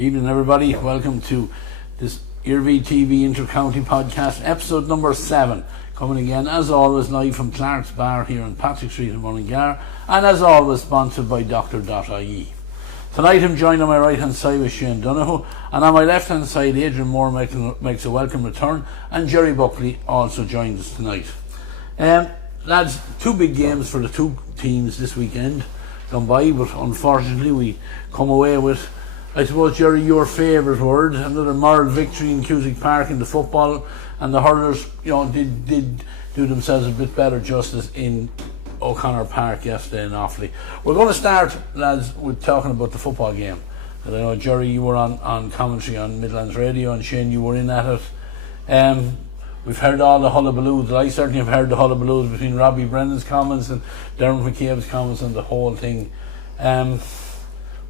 Evening, everybody. Welcome to this Iarmhi TV Intercounty podcast, episode number 7. Coming again, as always, live from Clark's Bar here on Patrick Street in Mullingar, and as always, sponsored by Dooctor.ie. Tonight I'm joined on my right hand side with Shane Donoghue, and on my left hand side Adrian Moran makes a welcome return, and Gerry Buckley also joins us tonight. Lads, 2 big games for the 2 teams this weekend gone by, but unfortunately we come away with, I suppose, Gerry, your favourite word, another moral victory in Cusack Park in the football, and the Hurlers, did do themselves a bit better justice in O'Connor Park yesterday in Offaly. We're going to start, lads, with talking about the football game. And I know, Gerry, you were on commentary on Midlands Radio, and Shane, you were in at it. We've heard all the hullabaloos. I certainly have heard the hullabaloos between Robbie Brennan's comments and Dermot McCabe's comments and the whole thing.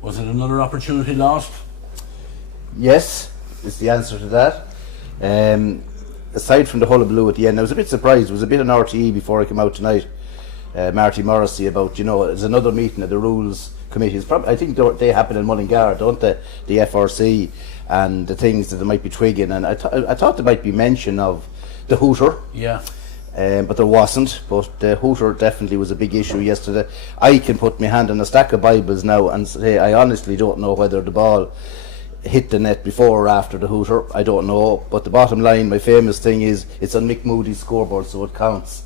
Was it another opportunity lost? Yes, is the answer to that. Aside from the hullabaloo at the end, I was a bit surprised. It was a bit on RTE before I came out tonight. Marty Morrissey about, there's another meeting of the rules committee. I think they happen in Mullingar, don't they? The FRC and the things that they might be twigging. And I thought there might be mention of the hooter. Yeah. But there wasn't. But the hooter definitely was a big issue yesterday. I can put my hand on a stack of Bibles now and say I honestly don't know whether the ball hit the net before or after the hooter. I don't know. But the bottom line, my famous thing is, it's on Mick Moody's scoreboard, so it counts.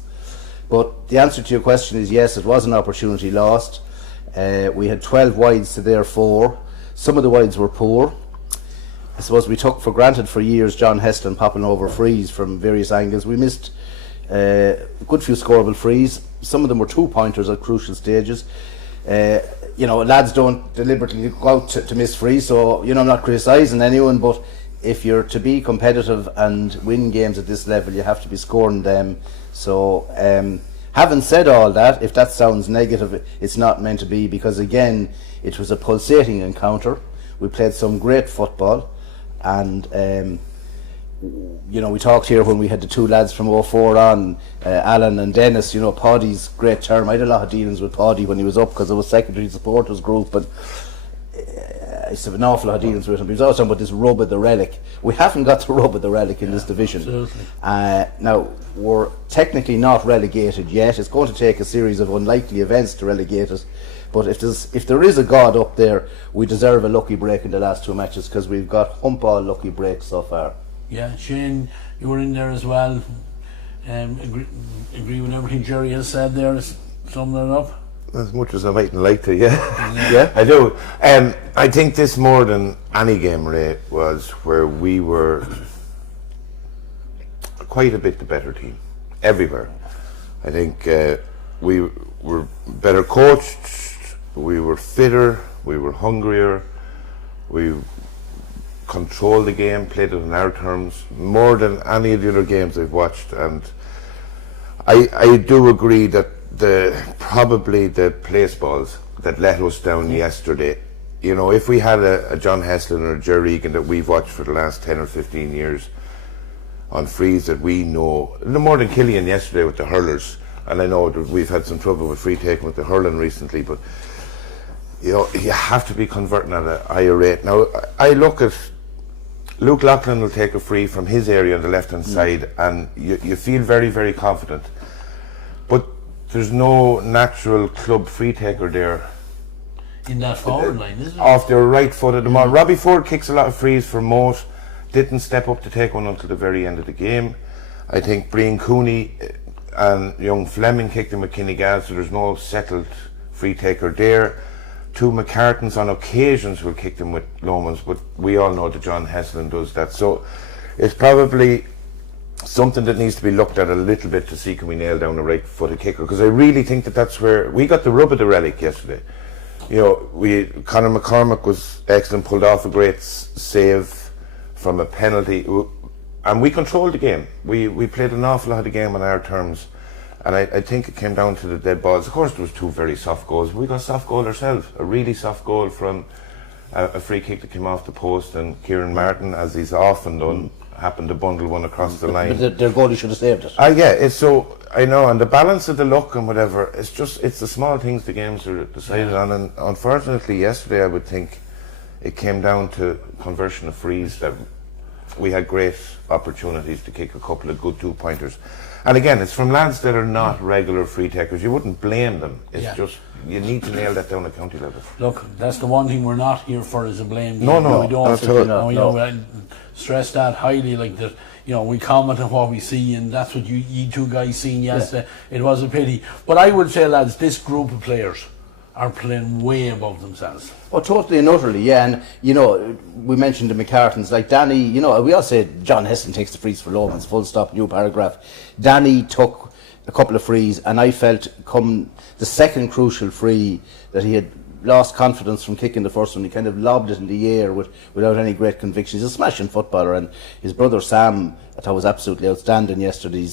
But the answer to your question is yes, it was an opportunity lost. We had 12 wides to their 4. Some of the wides were poor. I suppose we took for granted for years John Heston popping over frees from various angles. We missed a good few scoreable frees. Some of them were 2-pointers at crucial stages. Lads don't deliberately go out to miss frees, so I'm not criticising anyone, but if you're to be competitive and win games at this level, you have to be scoring them. So having said all that, if that sounds negative, it's not meant to be, because again, it was a pulsating encounter. We played some great football, and we talked here when we had the 2 lads from 04 on, Alan and Dennis, Paddy's great term. I had a lot of dealings with Paddy when he was up, because I was secretary supporters group, but I used to have an awful lot of dealings with him. He was always talking about this rub of the relic. We haven't got the rub of the relic in this division. Now, we're technically not relegated yet. It's going to take a series of unlikely events to relegate us. But if there is a God up there, we deserve a lucky break in the last 2 matches, because we've got hump all lucky breaks so far. Yeah, Shane, you were in there as well. Agree with everything Gerry has said there, summing it up? As much as I mightn't like to, yeah. I do. I think this, more than any game, Ray, was where we were quite a bit the better team, everywhere. I think we were better coached, we were fitter, we were hungrier, we controlled the game, played it in our terms, more than any of the other games I've watched. And I do agree that probably the place balls that let us down yesterday, if we had a John Heslin or a Gerry Egan that we've watched for the last 10 or 15 years on frees that we know, no more than Killian yesterday with the Hurlers, and I know that we've had some trouble with free taking with the Hurling recently, but you have to be converting at a higher rate. Now I look at Luke Loughlin will take a free from his area on the left hand side, and you feel very, very confident, but there's no natural club free taker there in that forward line, is it? Off their right foot at the moment. Robbie Ford kicks a lot of frees for Moat, didn't step up to take one until the very end of the game. I think Brian Cooney and young Fleming kicked him with Kinnegad, so there's no settled free taker there. 2 McCartans on occasions will kick them with Lomans, but we all know that John Heslin does that. So it's probably something that needs to be looked at a little bit to see can we nail down a right-footed kicker, because I really think that that's where we got the rub of the relic yesterday. Conor McCormack was excellent, pulled off a great save from a penalty, and we controlled the game. We played an awful lot of the game on our terms, and I think it came down to the dead balls. Of course there was 2 very soft goals. We got a soft goal ourselves, a really soft goal from a free kick that came off the post, and Kieran Martin, as he's often done, happened to bundle one across the line. But their goalie should have saved it. It's so, I know, and the balance of the luck and whatever, it's the small things the games are decided on, and unfortunately yesterday I would think it came down to conversion of frees that we had great opportunities to kick a couple of good 2-pointers. And again, it's from lads that are not regular free takers. You wouldn't blame them. It's just, you need to nail that down at county level. Look, that's the one thing we're not here for, is a blame game. No, we don't not at all. I stress that highly, like that. We comment on what we see, and that's what you two guys seen yesterday. It was a pity. But I would say, lads, this group of players are playing way above themselves. Oh, totally and utterly, yeah. And, we mentioned the McCartans, like Danny, we all say John Heston takes the frees for Lomans, full stop, new paragraph. Danny took a couple of frees, and I felt come the second crucial free that he had lost confidence from kicking the first one. He kind of lobbed it in the air without any great conviction. He's a smashing footballer, and his brother Sam, I thought, was absolutely outstanding yesterday.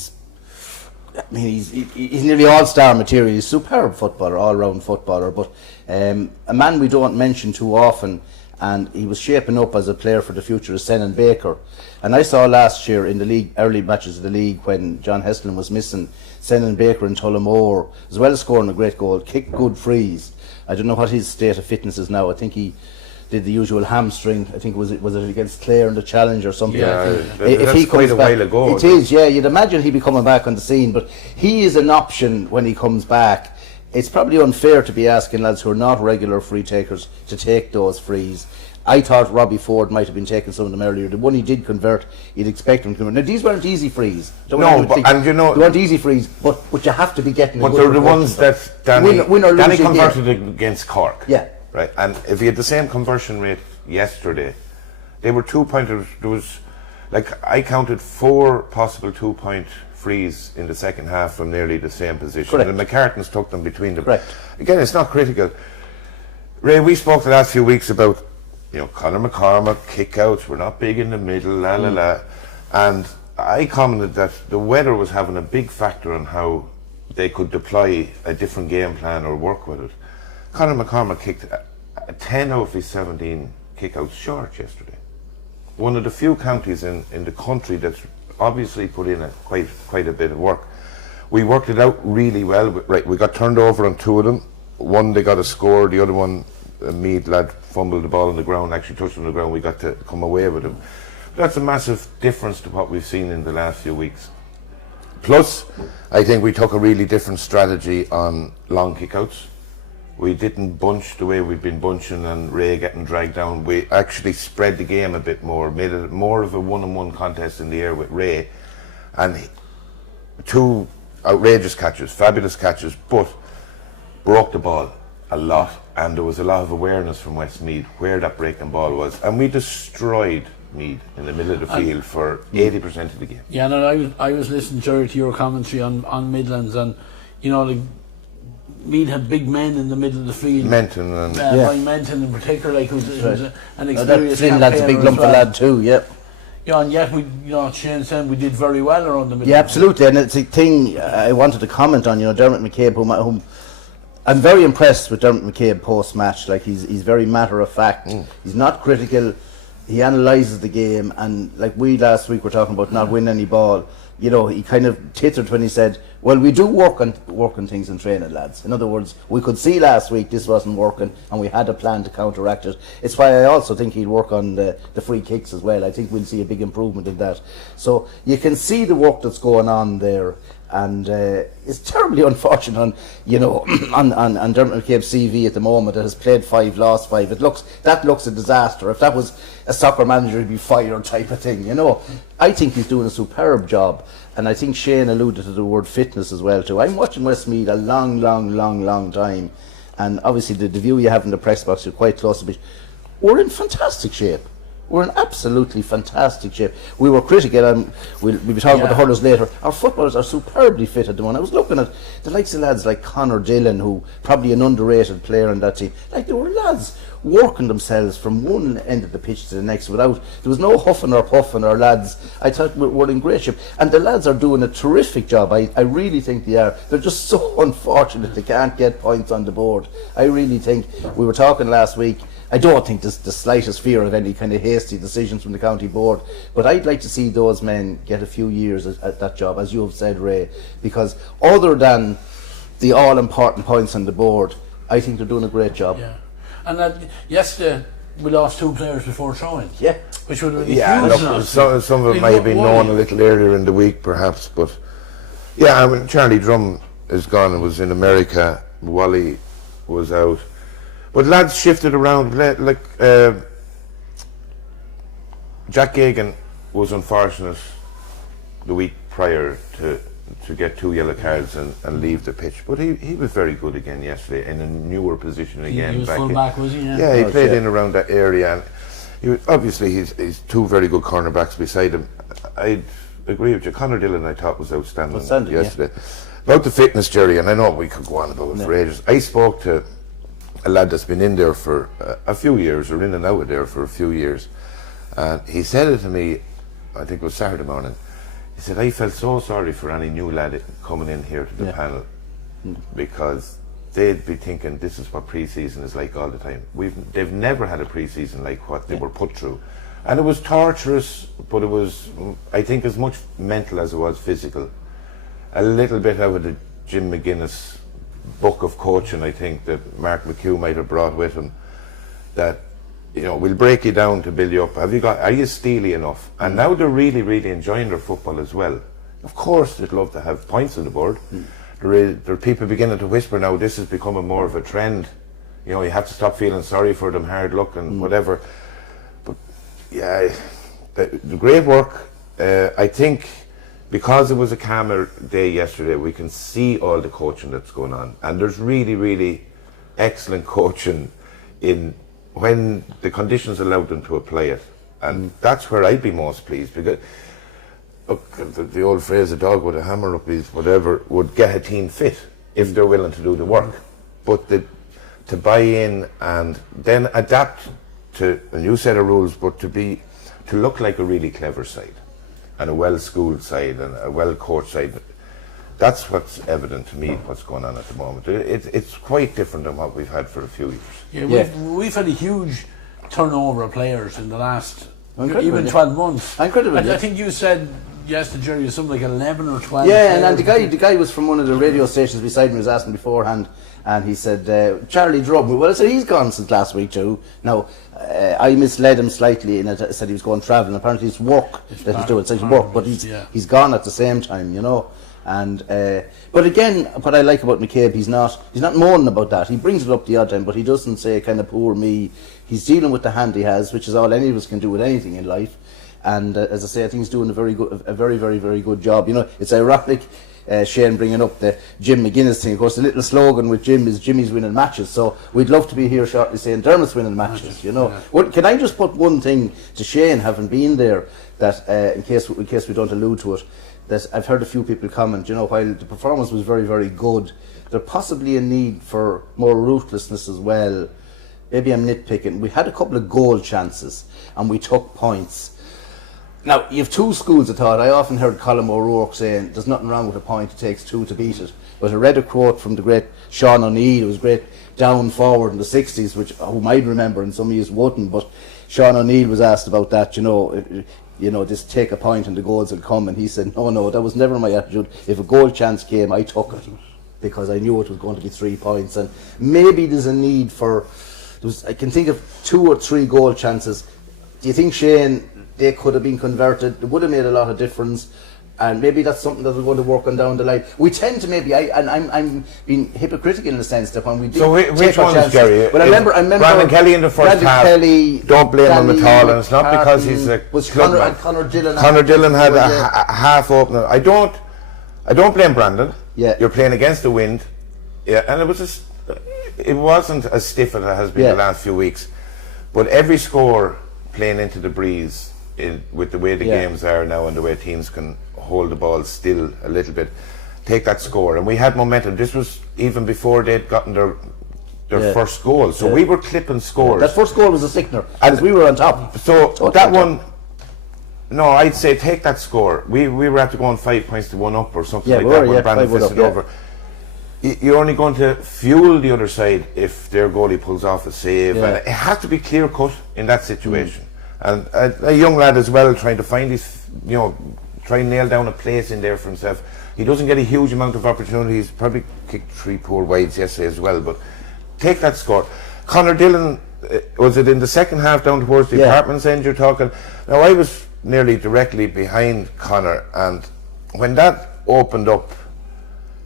He's nearly all-star material. He's a superb footballer, all-round footballer, but a man we don't mention too often, and he was shaping up as a player for the future, is Senan Baker. And I saw last year in the league, early matches of the league, when John Heston was missing, Senan Baker and Tullamore, as well as scoring a great goal, kicked good frees. I don't know what his state of fitness is now. I think he did the usual hamstring. I think was it against Clare in the challenge or something. Yeah, if he quite comes a back, while ago. It is, yeah. You'd imagine he'd be coming back on the scene, but he is an option when he comes back. It's probably unfair to be asking lads who are not regular free takers to take those frees. I thought Robbie Ford might have been taking some of them earlier. The one he did convert, you'd expect him to convert. Now, these weren't easy frees. They weren't easy frees, but you have to be getting. But they're the ones that Danny converted against Cork. Yeah. Right, and if he had the same conversion rate yesterday, they were 2-pointers. There was, I counted 4 possible 2-point frees in the second half from nearly the same position. Correct. And the McCartans took them between them. Correct. Again, it's not critical. Ray, we spoke the last few weeks about, Conor McCormack, kickouts, we're not big in the middle, la la la. And I commented that the weather was having a big factor on how they could deploy a different game plan or work with it. Conor McCormack kicked 10 out of his 17 kickouts short yesterday. One of the few counties in the country that's obviously put in quite a bit of work. We worked it out really well. Right, we got turned over on 2 of them. One, they got a score. The other one, a Meath lad fumbled the ball on the ground, actually touched on the ground. We got to come away with him. That's a massive difference to what we've seen in the last few weeks. Plus, I think we took a really different strategy on long kickouts. We didn't bunch the way we've been bunching and Ray getting dragged down. We actually spread the game a bit more, made it more of a one-on-one contest in the air with Ray. And 2 outrageous catches, fabulous catches, but broke the ball a lot. And there was a lot of awareness from Westmeath where that breaking ball was. And we destroyed Meath in the middle of the field for 80% of the game. Yeah, no, I was listening, Gerry, to your commentary on Midlands, and Meath had big men in the middle of the field. Menton and Menton in particular, who's an experienced campaigner. That's a big lump of lad too. Yep. And yet Shane said we did very well around the middle. Yeah, absolutely, and it's a thing I wanted to comment on. Dermot McCabe, whom I'm very impressed with Dermot McCabe post match. Like he's very matter of fact. He's not critical. He analyses the game, and like we last week were talking about not winning any ball. He kind of tittered when he said, well, we do work on things in training, lads. In other words, we could see last week this wasn't working and we had a plan to counteract it. It's why I also think he'll work on the free kicks as well. I think we'll see a big improvement in that. So you can see the work that's going on there, and it's terribly unfortunate on Dermot McCabe's CV at the moment that has played 5, lost 5. That looks a disaster. If that was a soccer manager, he'd be fired type of thing. I think he's doing a superb job, and I think Shane alluded to the word fitness as well too. I'm watching Westmeath a long time, and obviously the view you have in the press box, you're quite close to it. We're in fantastic shape. We're in absolutely fantastic shape. We were critical, and we'll be talking about the Hurlers later. Our footballers are superbly fit at the moment. I was looking at the likes of lads like Conor Dillon, who probably an underrated player in that team. Like, there were lads working themselves from one end of the pitch to the next there was no huffing or puffing. Our lads, I thought, were in great shape, and the lads are doing a terrific job. I really think they are. They're just so unfortunate they can't get points on the board. I really think, we were talking last week, I don't think there's the slightest fear of any kind of hasty decisions from the county board, but I'd like to see those men get a few years at that job, as you have said, Ray, because other than the all-important points on the board, I think they're doing a great job. Yeah. And yesterday, we lost 2 players before throwing. Yeah. Which would have been Yeah, huge. look, some of it might have been known a little earlier in the week, perhaps, but yeah, I mean, Charlie Drum is gone and was in America. Wally was out, but lads shifted around. Like Jack Gagan was unfortunate the week prior to get 2 yellow cards and leave the pitch, but he was very good again yesterday in a newer position again. He was full back, was he? Yeah, he played in around that area, and obviously he's 2 very good cornerbacks beside him. I agree with you. Conor Dillon, I thought, was outstanding yesterday. Yeah. About the fitness, Gerry, and I know we could go on about it for ages. I spoke to a lad that's been in there for a few years, or in and out of there for a few years, and he said it to me, I think it was Saturday morning. He said, I felt so sorry for any new lad coming in here to the panel, because they'd be thinking this is what pre-season is like all the time. They've never had a pre-season like what they were put through, and it was torturous, but it was, I think, as much mental as it was physical. A little bit out of the Jim McGuinness book of coaching, I think, that Mark McHugh might have brought with him, that, you know, we'll break you down to build you up. Are you steely enough? And now they're really, really enjoying their football as well. Of course they'd love to have points on the board. There are people beginning to whisper now, this is becoming more of a trend. You know, you have to stop feeling sorry for them, hard luck and whatever. But yeah, the great work. I think because it was a calmer day yesterday, we can see all the coaching that's going on. And there's really, really excellent coaching in when the conditions allowed them to apply it. And that's where I'd be most pleased, because look, the old phrase, a dog with a hammer up his whatever would get a team fit if they're willing to do the work. But to buy in and then adapt to a new set of rules, but to look like a really clever side and a well-schooled side and a well-coached side. That's what's evident to me, what's going on at the moment. It's quite different than what we've had for a few years. Yeah, we've had a huge turnover of players in the last even 12 months. Incredible. I think you said yesterday, Gerry, something like 11 or 12. Yeah, and the guy was from one of the radio stations beside me, was asking beforehand, and he said, Charlie Drum. Well, I said, he's gone since last week too. Now, I misled him slightly, and I said he was going travelling. Apparently it's work that he's doing. It's like work, but he's gone at the same time, you know. And but again, what I like about McCabe, he's not moaning about that. He brings it up the odd time, but he doesn't say kind of poor me. He's dealing with the hand he has, which is all any of us can do with anything in life. And as I say, I think he's doing a very, very good job. You know, it's ironic, Shane bringing up the Jim McGuinness thing. Of course, the little slogan with Jim is Jimmy's winning matches. So we'd love to be here shortly saying Dermot's winning matches. You know, well, can I just put one thing to Shane, having been there, that in case we don't allude to it, that I've heard a few people comment, you know, while the performance was very, very good, there possibly a need for more ruthlessness as well. Maybe I'm nitpicking. We had a couple of goal chances and we took points. Now, you have 2 schools of thought. I often heard Colin O'Rourke saying there's nothing wrong with a point, it takes 2 to beat it. But I read a quote from the great Sean O'Neill, who was great down forward in the 60s, which who might remember and some of you wouldn't, but Sean O'Neill was asked about that, you know, just take a point and the goals will come, and he said, no, that was never my attitude. If a goal chance came, I took it, because I knew it was going to be 3 points. And maybe there's a need for, I can think of 2 or 3 goal chances. Do you think, Shane, they could have been converted? It would have made a lot of difference, and maybe that's something that we're going to work on down the line. We tend to maybe, I'm being hypocritical in the sense that when we do which one is Gerry? Well, I remember Brandon Kelly in the first half. Don't blame him at all, and it's not because he's a club man. Conor Dillon had a half opener. I don't blame Brandon. Yeah, you're playing against the wind. Yeah, and it wasn't as stiff as it has been the last few weeks, but every score playing into the breeze, with the way the games are now and the way teams can hold the ball still a little bit, take that score. And we had momentum. This was even before they'd gotten their first goal, so we were clipping scores. That first goal was a sickener, and we were on top. So that one, no, I'd say take that score. We were at to go on 5 points to 1 up or something like that when Brandon fisted over. You're only going to fuel the other side if their goalie pulls off a save, and it has to be clear cut in that situation. And a young lad as well, trying to find his, try and nail down a place in there for himself. He doesn't get a huge amount of opportunities. Probably kicked 3 poor wides yesterday as well, but take that score. Conor Dillon was it in the second half down towards the apartments end you're talking? Now I was nearly directly behind Connor, and when that opened up,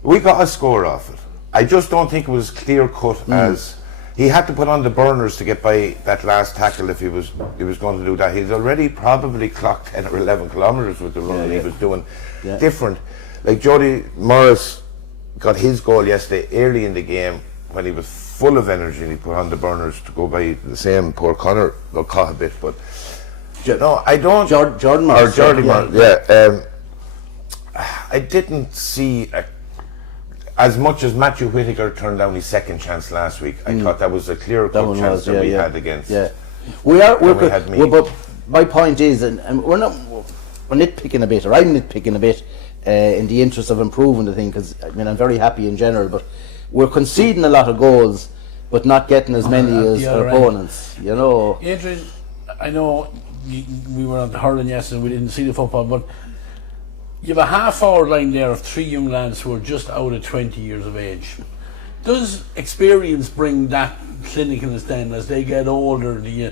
we got a score off it. I just don't think it was clear cut as he had to put on the burners to get by that last tackle if he was going to do that. He's already probably clocked 10 or 11 kilometres with the run he was doing. Different. Like Jody Morris got his goal yesterday early in the game when he was full of energy and he put on the burners to go by the same. Poor Connor got caught a bit, but no, I don't. Jordan Morris. I didn't see as much as Matthew Whittaker turned down his second chance last week. I thought that was a clear cut chance that we had against. But my point is, and we're nitpicking a bit, or I'm nitpicking a bit in the interest of improving the thing, because I mean I'm very happy in general, but we're conceding a lot of goals, but not getting as many as our opponents. You know, Adrian, I know we were at the hurling yesterday. We didn't see the football, but you have a half-hour line there of 3 young lads who are just out of 20 years of age. Does experience bring that clinicalness then as they get older? Do you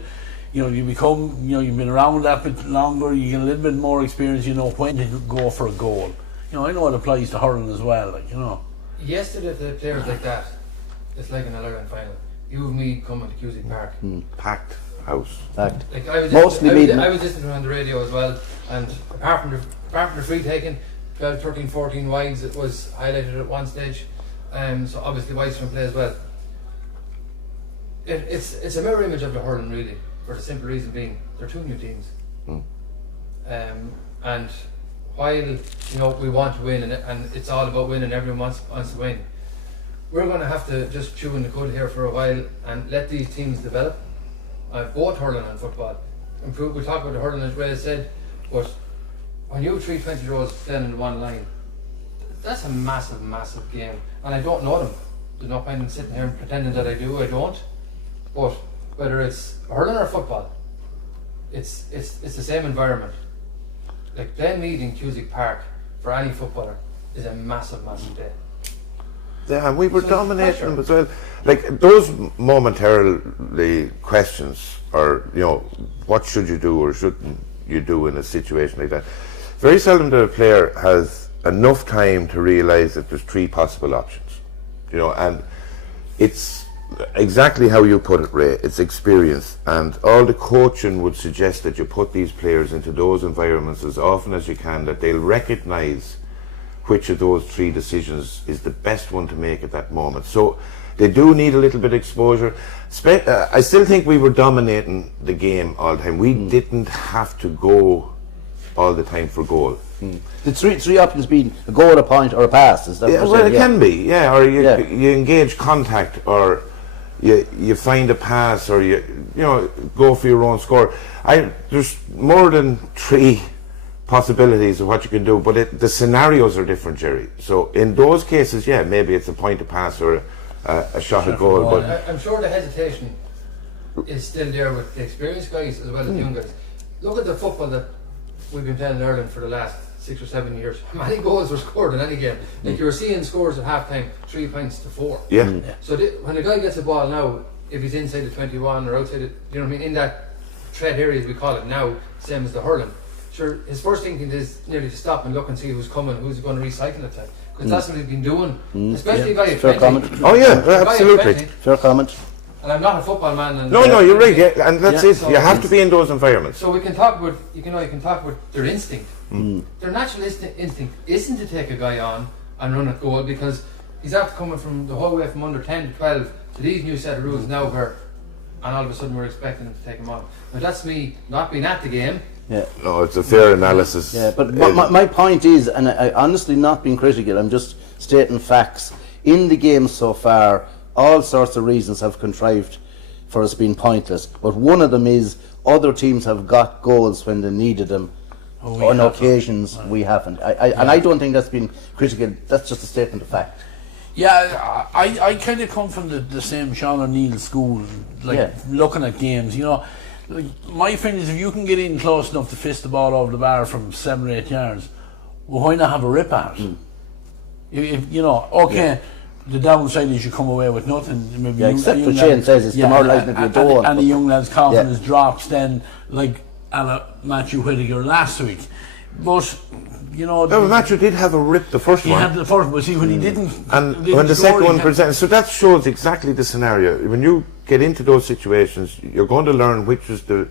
become, you've been around that bit longer, you get a little bit more experience, you know when to go for a goal. I know it applies to hurling as well, Yesterday, the players like that, it's like an Ireland final. You and me coming to Cusack Park. Packed house. Packed. Like I was listening on the radio as well, and apart from the free taking, 12, 13, 14 wides, it was highlighted at one stage. So obviously wides from play as well. It's a mirror image of the hurling really, for the simple reason being they're 2 new teams. And while we want to win and it's all about winning, everyone wants to win, we're going to have to just chew in the cud here for a while and let these teams develop, both hurling and football. Improve. We talk about the hurling as Ray said, but when you have 3 20-year-olds playing in one line, that's a massive, massive game. And I don't know them. There's no point in sitting here and pretending that I do. I don't. But whether it's hurling or football, it's the same environment. Like playing Meath in Cusack Park for any footballer is a massive, massive day. Yeah, and we were dominating them as well. Like those momentarily questions, or what should you do or shouldn't you do in a situation like that? Very seldom that a player has enough time to realise that there's 3 possible options. And it's exactly how you put it, Ray. It's experience, and all the coaching would suggest that you put these players into those environments as often as you can, that they'll recognise which of those 3 decisions is the best one to make at that moment. So they do need a little bit of exposure. I still think we were dominating the game all the time. We didn't have to go all the time for goal. The three options being a goal, a point, or a pass. Is that it can be, or you engage contact, or you find a pass, or you go for your own score. There's more than 3 possibilities of what you can do, but the scenarios are different, Gerry. So in those cases, maybe it's a point of pass or a shot at goal. But I'm sure the hesitation is still there with the experienced guys as well as the young guys. Look at the football that we've been playing in Ireland for the last 6 or 7 years. How many goals were scored in any game? Like you were seeing scores at half time 3 points to 4. So when a guy gets a ball now, if he's inside the 21 or outside it, in that threat area as we call it now, same as the hurling, sure, his first thinking is nearly to stop and look and see who's coming, who's going to recycle it, because that's what he's been doing, especially by fair comment. Absolutely. Fair comment. And I'm not a football man. And no, you're right. And that's it. So you have to be in those environments. So we can talk about, you can talk about their instinct. Their natural instinct isn't to take a guy on and run at goal, because he's after coming from the whole way from under 10 to 12 to these new set of rules now, where, and all of a sudden we're expecting him to take him on. But that's me not being at the game. No, it's a fair analysis. But my point is, and I honestly not being critical, I'm just stating facts. In the game so far, all sorts of reasons have contrived for us being pointless, but one of them is other teams have got goals when they needed them. On occasions we haven't. And I don't think that's been critical. That's just a statement of fact. Yeah, I kind of come from the same Sean O'Neill school, looking at games. Like my thing is, if you can get in close enough to fist the ball over the bar from 7 or 8 yards, well, why not have a rip at it? If the downside is you come away with nothing. Maybe except what Shane says, it's demoralising if you don't. And the young lad's confidence drops then, like Matthew Whittaker last week. But, you know... No, Matthew did have a rip the first one. He had the first, but see, when he didn't... And when the second one presented... So that shows exactly the scenario. When you get into those situations, you're going to learn which is the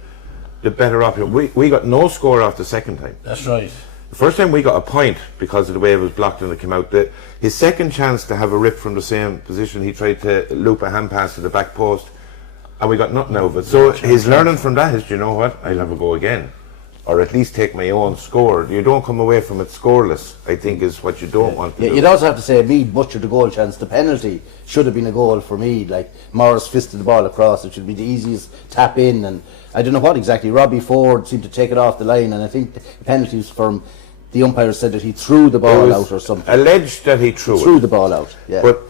better option. We got no score off the second time. That's right. The first time we got a point because of the way it was blocked and it came out. His second chance to have a rip from the same position, he tried to loop a hand pass to the back post and we got nothing out of it. So his learning from that is, you know what, I'll have a go again. Or at least take my own score. You don't come away from it scoreless, I think, is what you don't want to do. You'd also have to say Mead butchered the goal chance. The penalty should have been a goal for Mead. Like, Morris fisted the ball across. It should be the easiest tap in. And I don't know what exactly. Robbie Ford seemed to take it off the line. And I think the penalties from the umpire said that he threw the ball out or something. Alleged that he threw the ball out, yeah. But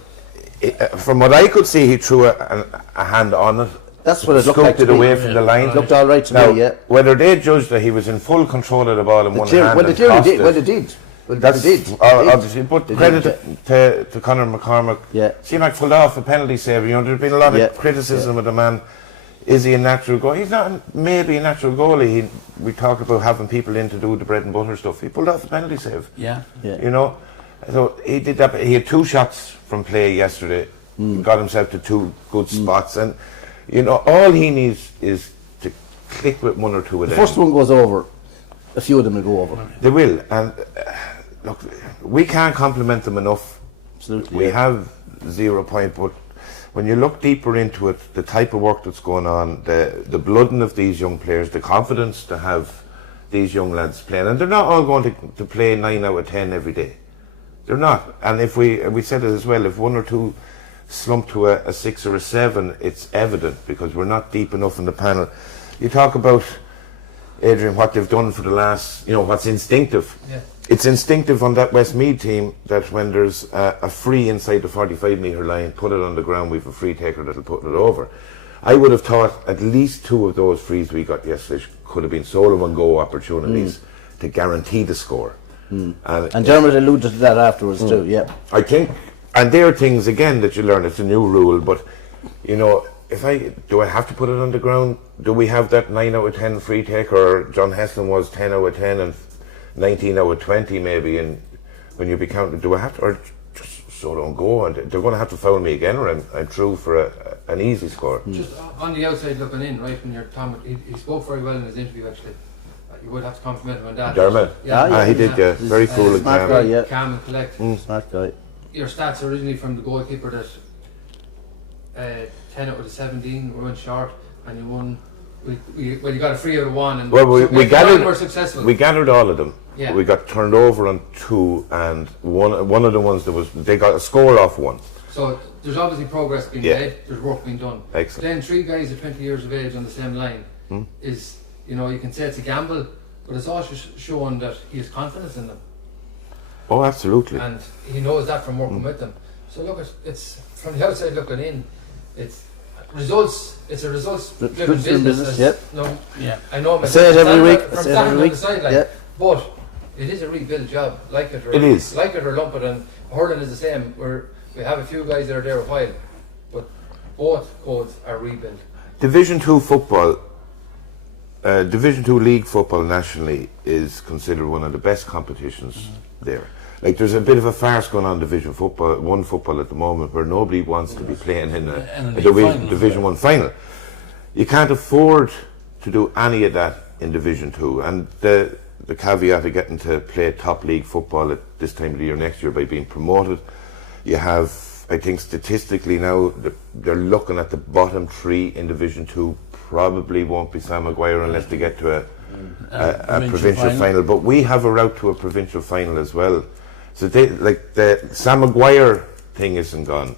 from what I could see, he threw a hand on it. That's what it looked like to me. Away from the line. It looked all right to me, yeah. Whether they judged that he was in full control of the ball in one hand, well, they did. Obviously, but credit to Conor McCormack. Yeah. Seamack pulled off a penalty save. You know, there's been a lot of criticism of the man. Is he a natural goalie? He's not maybe a natural goalie. We talked about having people in to do the bread and butter stuff. He pulled off a penalty save. Yeah. You know, so he did that. He had 2 shots from play yesterday. He got himself to 2 good spots, and you know, all he needs is to click with 1 or 2 of them. The first one goes over. A few of them will go over. They will, and look, we can't compliment them enough. Absolutely. We have 0 point, but when you look deeper into it, the type of work that's going on, the blooding of these young players, the confidence to have these young lads playing, and they're not all going to play 9 out of 10 every day. They're not. And if we said it as well, if 1 or 2 slump to a 6 or a 7, it's evident because we're not deep enough in the panel. You talk about, Adrian, what they've done for the last, you know, what's instinctive. Yeah. It's instinctive on that Westmeath team that when there's a free inside the 45-metre line, put it on the ground, we've a free taker that'll put it over. I would have thought at least 2 of those frees we got yesterday could have been solo and go opportunities to guarantee the score. And Dermot alluded to that afterwards too, yeah. I think, and there are things again that you learn, it's a new rule, but you know, do I have to put it on the ground? Do we have that 9 out of 10 free take, or John Heston was 10 out of 10 and 19 out of 20 maybe, and when you be counting, do I have to, or just so don't go, and they're going to have to foul me again, or I'm through for an easy score. Just on the outside looking in, right, when you're Tom, he spoke very well in his interview actually. You would have to compliment him on that. Dermot? He did, yeah. Very cool and smart guy, yeah. Calm and collect. Smart guy. Your stats originally from the goalkeeper that 10 out of the 17 were short, and you won. You got a 3 out of 1, and we gathered. Were successful. We gathered all of them. Yeah. We got turned over on 2, and one of the ones they got a score off 1. So there's obviously progress being made. There's work being done. Excellent. Then 3 guys of 20 years of age on the same line is, you know, you can say it's a gamble, but it's also showing that he has confidence in them. Oh, absolutely. And he knows that from working with them. So look, it's from the outside looking in, it's results. It's a results-driven business. Yep. No, yeah. I know. I say it every week. From standing on the sideline, but it is a rebuild job. Like it or lump it, and Hurling is the same. We have a few guys that are there a while, but both codes are rebuild. Division 2 football. Division 2 league football nationally is considered one of the best competitions there. Like, there's a bit of a farce going on in Division 1 football at the moment where nobody wants to be playing in a Division 1 final. You can't afford to do any of that in Division 2, and the caveat of getting to play top league football at this time of the year next year by being promoted, you have, I think statistically now, they're looking at the bottom 3 in Division 2 probably won't be Sam Maguire unless they get to a provincial final. But we have a route to a provincial final as well. So the Sam Maguire thing isn't gone.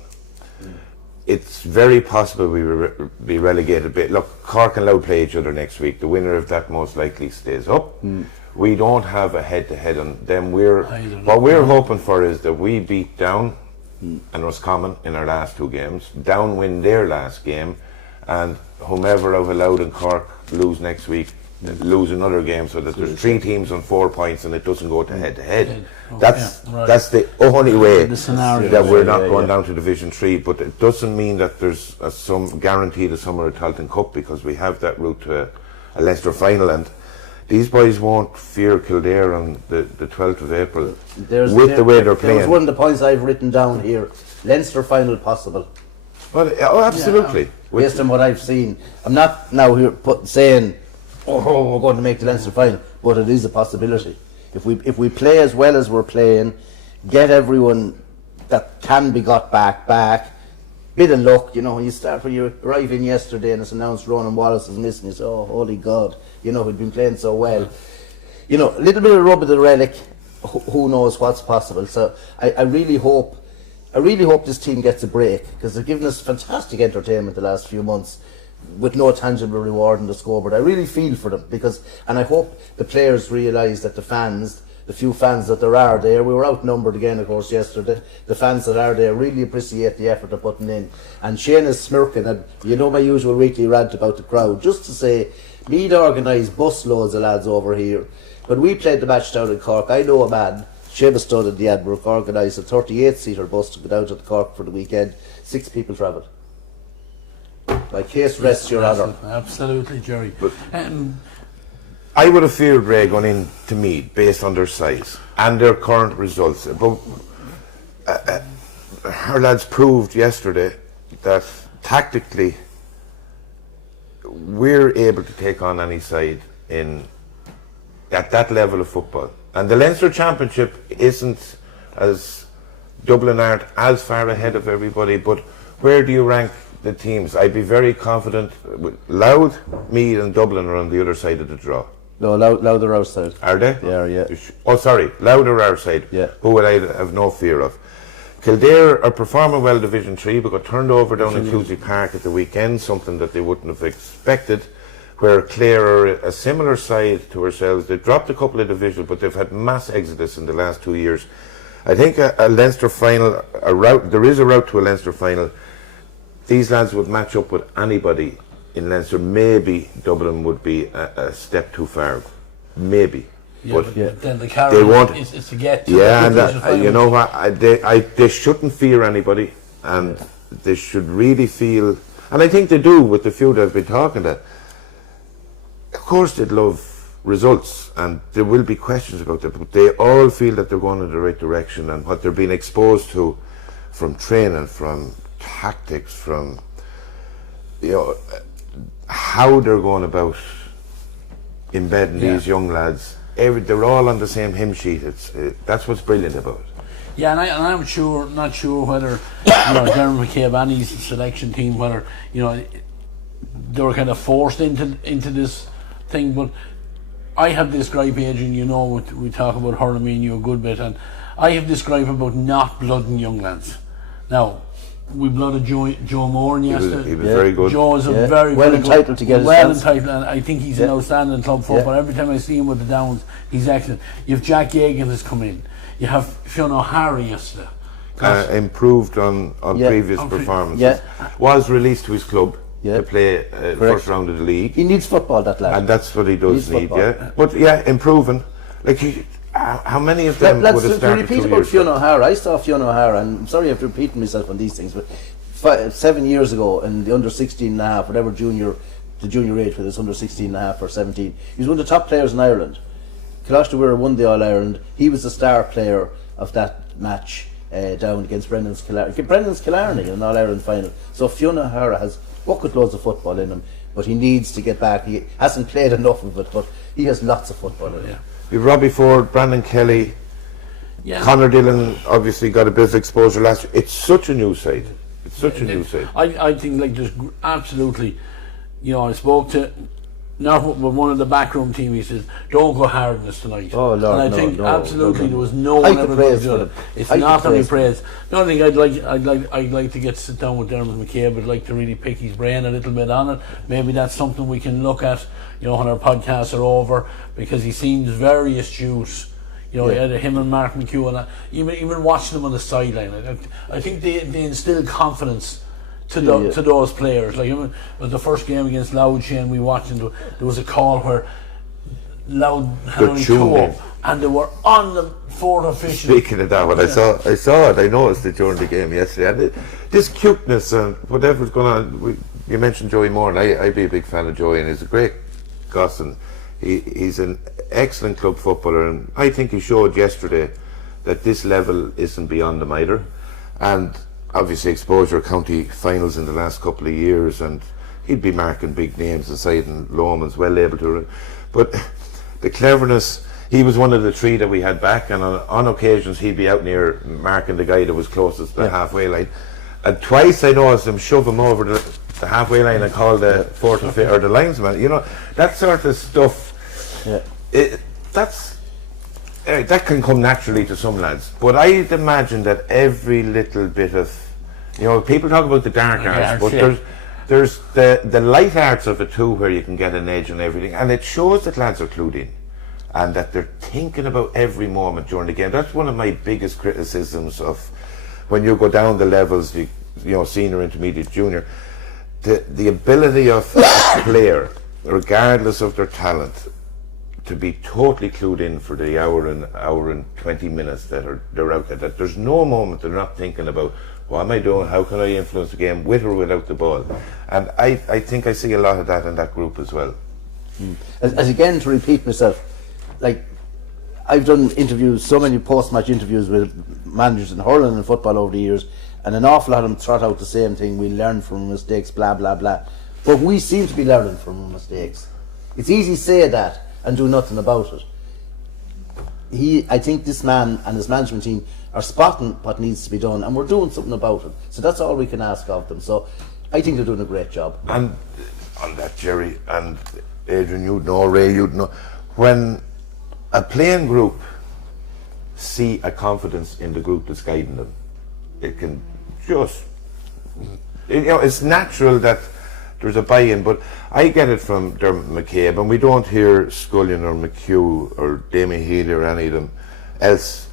It's very possible we will be relegated a bit. Look, Cork and Louth play each other next week. The winner of that most likely stays up. We don't have a head-to-head on them. What we're hoping for is that we beat Down and Roscommon in our last 2 games. Down win their last game, and whomever of Louth and Cork lose next week, lose another game, so that there's 3 teams on 4 points and it doesn't go to head to head. Oh, That's the only way the scenario that we're not going down to Division 3. But it doesn't mean that there's some guarantee to Summer of Talton Cup, because we have that route to a Leinster final, and these boys won't fear Kildare on the 12th of April the way they're playing. That was one of the points I've written down here. Leinster final possible. Well, absolutely. Based on what I've seen, I'm not now here saying, we're going to make the Leinster final, but it is a possibility. If we play as well as we're playing, get everyone that can be got back. Bit of luck, when you arrive in yesterday and it's announced Ronan Wallace is missing, you say, oh, holy God, he'd been playing so well. A little bit of rub of the relic, who knows what's possible. So I really hope this team gets a break, because they've given us fantastic entertainment the last few months with no tangible reward in the scoreboard. I really feel for them, and I hope the players realise that the few fans that there are there, we were outnumbered again, of course, yesterday. The fans that are there really appreciate the effort they're putting in. And Shane is smirking, and my usual weekly rant about the crowd, just to say, Meath organised bus loads of lads over here. When we played the match down in Cork, I know a man, Seamus Stud in the Adbrook, organised a 38-seater bus to go down to Cork for the weekend. 6 people travelled. My case rests your honour. Absolutely, Gerry. I would have feared Ray going into Meath based on their size and their current results. But our lads proved yesterday that tactically we're able to take on any side at that level of football. And the Leinster Championship isn't, as Dublin aren't as far ahead of everybody, but where do you rank the teams? I'd be very confident. Louth, Meath and Dublin are on the other side of the draw. No, Louth are outside. Are they? Yeah. Oh, sorry, Louth are outside. Yeah. Who would I have no fear of? Kildare are performing well Division 3, but got turned over down in Cusack Park at the weekend, something that they wouldn't have expected. Where Clare are a similar side to ourselves. They've dropped a couple of divisions, but they've had mass exodus in the last 2 years. I think a Leinster final, there is a route to a Leinster final. These lads would match up with anybody in Leinster. Maybe Dublin would be a step too far. Maybe. But then the carrot is to get to and you know what? They shouldn't fear anybody, and they should really feel, and I think they do with the few that I've been talking to. Of course they'd love results, and there will be questions about that, but they all feel that they're going in the right direction, and what they're being exposed to from training, from tactics, from how they're going about embedding these young lads. They're all on the same hymn sheet. That's what's brilliant about it. Yeah, and I'm not sure whether Dermot McCabe and his selection team, whether they were kind of forced into this thing. But I have this gripe, Adrian. We talk about hurling, me and you a good bit, and I have this gripe about not blooding young lads. Now, we blooded Joe Moran yesterday. He was very good. Joe is a very well very entitled good, to get his well chance. entitled, and I think he's an outstanding club footballer. Every time I see him with the Downs, he's excellent. You have Jack Yegan has come in. You have Fionn O'Hara yesterday. Improved on previous performances. Was released to his club to play first round of the league. He needs football, that lad. And that's what he does need. But improving. How many of them would have started 2 years ago? To repeat about Fionn O'Hara, I saw Fionn O'Hara, and I'm sorry I have to repeat myself on these things, but 7 years ago in the under 16 and a half, whatever the junior age, whether it's under 16 and a half or 17, he was one of the top players in Ireland. Coláiste Weir won the All-Ireland. He was the star player of that match down against Brendan's Killarney in an All-Ireland final. So Fionn O'Hara has bucket loads of football in him, but he needs to get back. He hasn't played enough of it, but he has lots of football in him. You've Robbie Ford, Brandon Kelly, Conor Dillon obviously got a bit of exposure last year. It's such a new side. I think there's absolutely, I spoke to with one of the backroom team. He says, "Don't go hard on us tonight." Oh Lord, and I think absolutely there was no one ever going to do it. It's not to be praised. The only thing I'd like to get to sit down with Dermot McCabe. I'd like to really pick his brain a little bit on it. Maybe that's something we can look at, when our podcasts are over, because he seems very astute. Him and Mark McHugh, and even watching them on the sideline, I think they instill confidence to those players. Like with the first game against Louth, Shane, we watched, and there was a call where loud Henry tuned Co, in. and they were on the fourth official. Speaking of that, when I saw it, I noticed it during the game yesterday. And this cuteness and whatever's going on. You mentioned Joey Moran. I'd be a big fan of Joey, and he's a great Gus, and he's an excellent club footballer. And I think he showed yesterday that this level isn't beyond him either. And obviously, exposure county finals in the last couple of years, and he'd be marking big names aside, and Loman's well able to. But the cleverness. He was one of the three that we had back, and on occasions he'd be out near marking the guy that was closest to the halfway line. And twice I noticed him shove him over the halfway line and call the fourth and fifth, or the linesman. You know, that sort of stuff. Yeah. That can come naturally to some lads. But I'd imagine that every little bit of, people talk about the dark arts, but there's the light arts of it too, where you can get an edge and everything, and it shows that lads are clued in. And that they're thinking about every moment during the game. That's one of my biggest criticisms of when you go down the levels, senior, intermediate, junior. The ability of a player, regardless of their talent, to be totally clued in for the hour and 20 minutes that they're out there. That there's no moment they're not thinking about, what am I doing? How can I influence the game with or without the ball? And I think I see a lot of that in that group as well. As again, to repeat myself, like, I've done interviews, so many post-match interviews with managers in hurling and football over the years, and an awful lot of them trot out the same thing: we learn from mistakes, blah blah blah. But we seem to be learning from mistakes. It's easy to say that and do nothing about it. I think this man and his management team are spotting what needs to be done, and we're doing something about it. So that's all we can ask of them. So I think they're doing a great job. And on that, Gerry and Adrian, you'd know, Ray, you'd know, when a playing group see a confidence in the group that's guiding them, it can just, it's natural that there's a buy-in. But I get it from Dermot McCabe, and we don't hear Scullion or McHugh or Damien Healy or any of them else.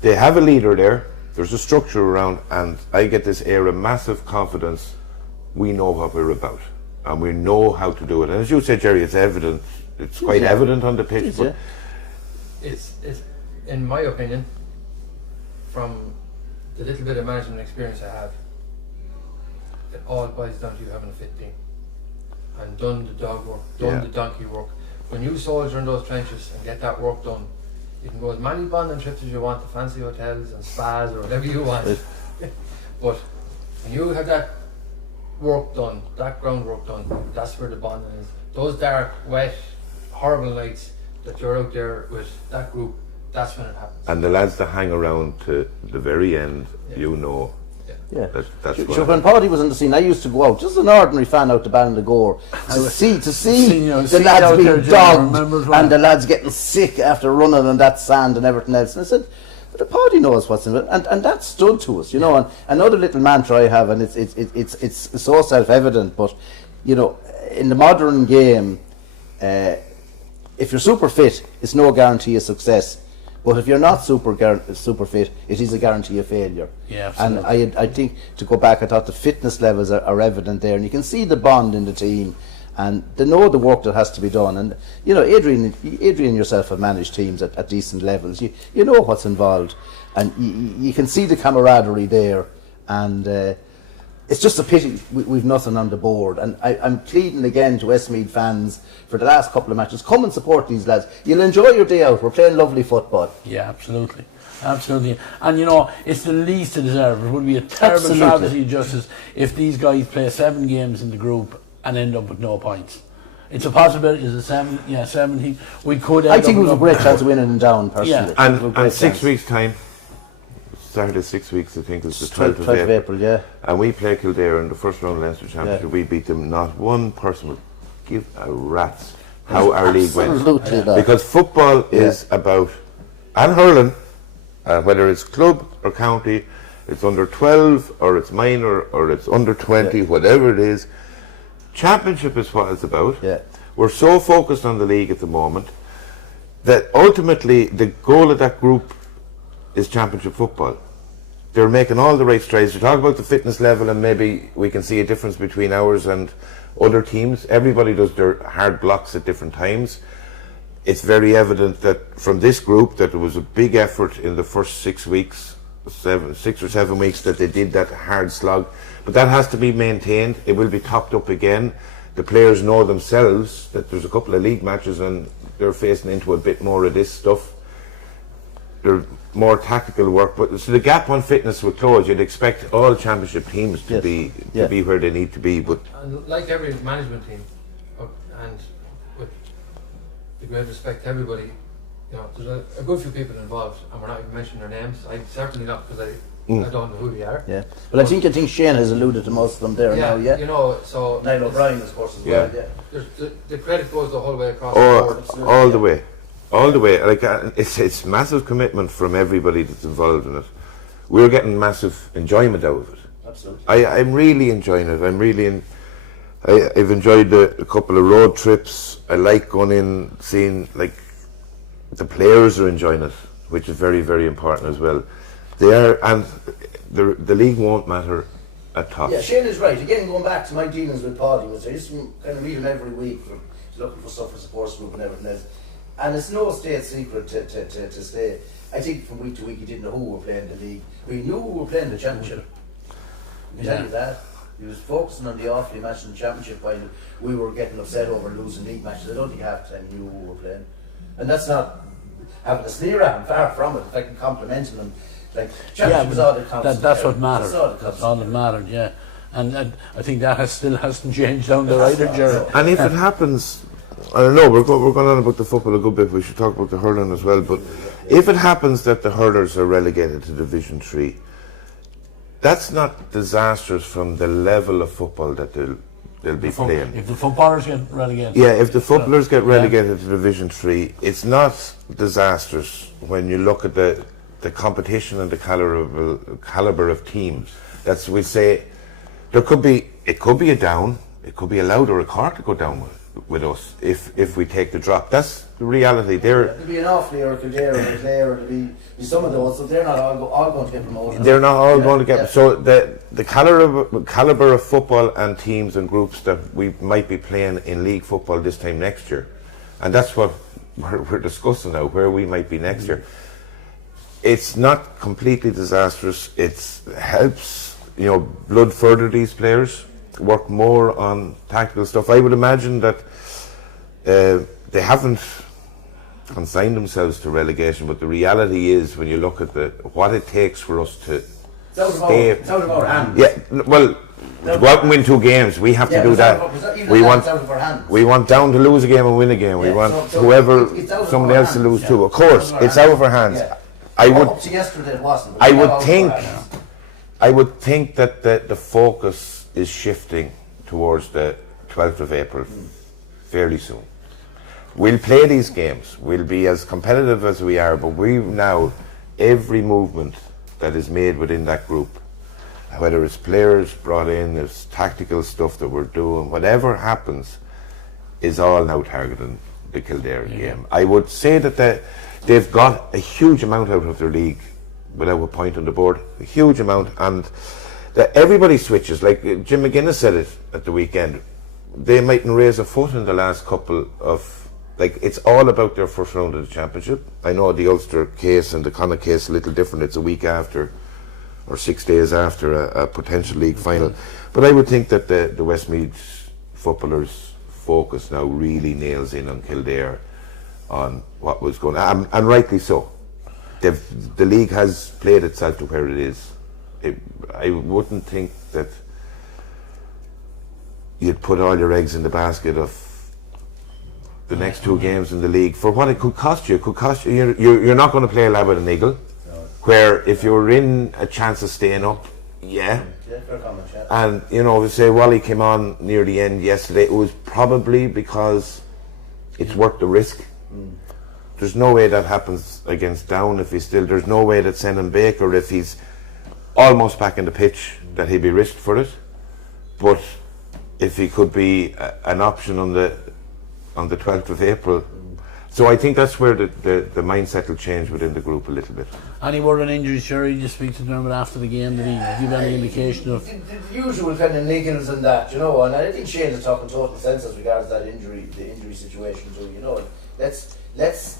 They have a leader there, there's a structure around, and I get this air of massive confidence. We know what we're about, and we know how to do it. And as you said, Gerry, it's evident, it's quite evident on the pitch. But It's in my opinion, from the little bit of management experience I have, it all boils down to you having a fit team and done the dog work, done the donkey work. When you soldier in those trenches and get that work done, you can go as many bonding trips as you want to fancy hotels and spas or whatever you want. But when you have that work done, that groundwork done, that's where the bonding is. Those dark, wet, horrible nights that you're out there with that group, that's when it happens. And the lads that hang around to the very end, Yeah. That's sure, when Paddy was on the scene, I used to go out, just an ordinary fan out to Ballingagore, to see the lads being dogged and the lads getting sick after running on that sand and everything else. And I said, but Paddy knows what's in it, and that stood to us, And another little mantra I have, and it's so self-evident, but in the modern game, if you're super fit, it's no guarantee of success. But if you're not super fit, it is a guarantee of failure. Yeah, absolutely. And I think, to go back, I thought the fitness levels are evident there, and you can see the bond in the team, and they know the work that has to be done. And Adrian yourself have managed teams at decent levels. You know what's involved, and you can see the camaraderie there. And it's just a pity we've nothing on the board. And I'm pleading again to Westmeath fans for the last couple of matches, come and support these lads. You'll enjoy your day out. We're playing lovely football. Yeah, absolutely. And it's the least to deserve. It would be a terrible travesty justice if these guys play 7 games in the group and end up with no points. It's a possibility. Is it 7? Yeah, 17. We could. I think it was a great chance of winning and down, personally. Yeah. And 6 weeks' time. Started 6 weeks, I think, is the 12th of April. Yeah. And we play Kildare in the first round of Leinster Championship. We beat them. Not one person would give a rat's how our league went. Because football is about, and hurling, whether it's club or county, it's under 12 or it's minor or it's under 20, whatever it is. Championship is what it's about. Yeah. We're so focused on the league at the moment that ultimately the goal of that group is championship football. They're making all the right strides. You talk about the fitness level, and maybe we can see a difference between ours and other teams. Everybody does their hard blocks at different times. it's very evident that from this group that there was a big effort in the first 6 weeks, 6 or 7 weeks, that they did that hard slog. But that has to be maintained. It will be topped up again. The players know themselves that there's a couple of league matches and they're facing into a bit more of this stuff. They're more tactical work, but so the gap on fitness will close. You'd expect all championship teams to be where they need to be. But and like every management team, and with the great respect to everybody, you know, there's a good few people involved, and we're not even mentioning their names. I'm certainly not, because I don't know who they are. Yeah, but I think Shane has alluded to most of them there now. Yeah, you know, so Niall O'Brien, of course, as well. Yeah, the credit goes the whole way across the board. All the way. All the way, like it's massive commitment from everybody that's involved in it. We're getting massive enjoyment out of it. Absolutely. I'm really enjoying it. I've enjoyed a couple of road trips. I like going in, seeing like the players are enjoying it, which is very, very important as well. They are, and the league won't matter at top. Yeah, Shane is right. Again, going back to my dealings with Paddy, I used to kind of meet him every week for looking for stuff for supporters group and everything else. And it's no state secret to stay. I think from week to week he didn't know who were playing the league. We knew who were playing the championship. I can tell you that. He was focusing on the Offaly match in the championship while we were getting upset over losing league matches. I don't think half the time he knew who were playing. And that's not having a sneer at him, far from it. In fact, complimenting him. Like, championship was all that counts. That's what mattered. That's all that mattered, yeah. And I think that still hasn't changed down there either, Gerry. And if it happens, I don't know, we're going on about the football a good bit, we should talk about the hurling as well, but if it happens that the hurlers are relegated to Division 3, that's not disastrous from the level of football that they'll be playing. If the footballers get relegated. Yeah, if the footballers get relegated to Division 3, it's not disastrous when you look at the competition and the calibre of teams. That's, we say, it could be a down, it could be allowed or a car to go down with us if we take the drop. That's the reality. There'll be an Offaly or a Kildare or a Clare, or there'll be some of those, so they're not all going to get promoted. They're not all going to get so the calibre of football and teams and groups that we might be playing in league football this time next year, and that's what we're discussing now, where we might be next year. It's not completely disastrous. It helps, you know, blood further these players, work more on tactical stuff. I would imagine that they haven't consigned themselves to relegation, but the reality is, when you look at what it takes for us to stay, it's out of our hands. Yeah, well, to go out and win 2 games, we have to do that. We want Down to lose a game and win a game. We want somebody else to lose too. Of course, it's out of our hands. I would think that the focus is shifting towards the 12th of April fairly soon. We'll play these games, we'll be as competitive as we are, but we've now, every movement that is made within that group, whether it's players brought in, there's tactical stuff that we're doing, whatever happens is all now targeting the Kildare game. I would say that they've got a huge amount out of their league without a point on the board, a huge amount, and that everybody switches. Like Jim McGuinness said it at the weekend, they mightn't raise a foot in the last couple of, like, it's all about their first round of the championship. I know the Ulster case and the Connacht case a little different. It's a week after or 6 days after a potential league final, but I would think that the Westmeath footballers' focus now really nails in on Kildare, on what was going on, and rightly so. The league has played itself to where it is. I wouldn't think that you'd put all your eggs in the basket of the next 2 games in the league for what it could cost you. It could cost you. You're not going to play a lad with an eagle, where if you were in a chance of staying up, and you know, say Wally came on near the end yesterday, it was probably because it's worth the risk. There's no way that happens against Down if he's still. There's no way that Senan Baker, if he's almost back in the pitch, that he'd be risked for it. But if he could be an option on the 12th of April, so I think that's where the mindset will change within the group a little bit. Any word on injuries, Gerry? Did you speak to Dermot after the game? Did he give any indication of the usual kind of niggles and that, you know? And I think Shane is talking total sense as regards that the injury situation too. You know, let's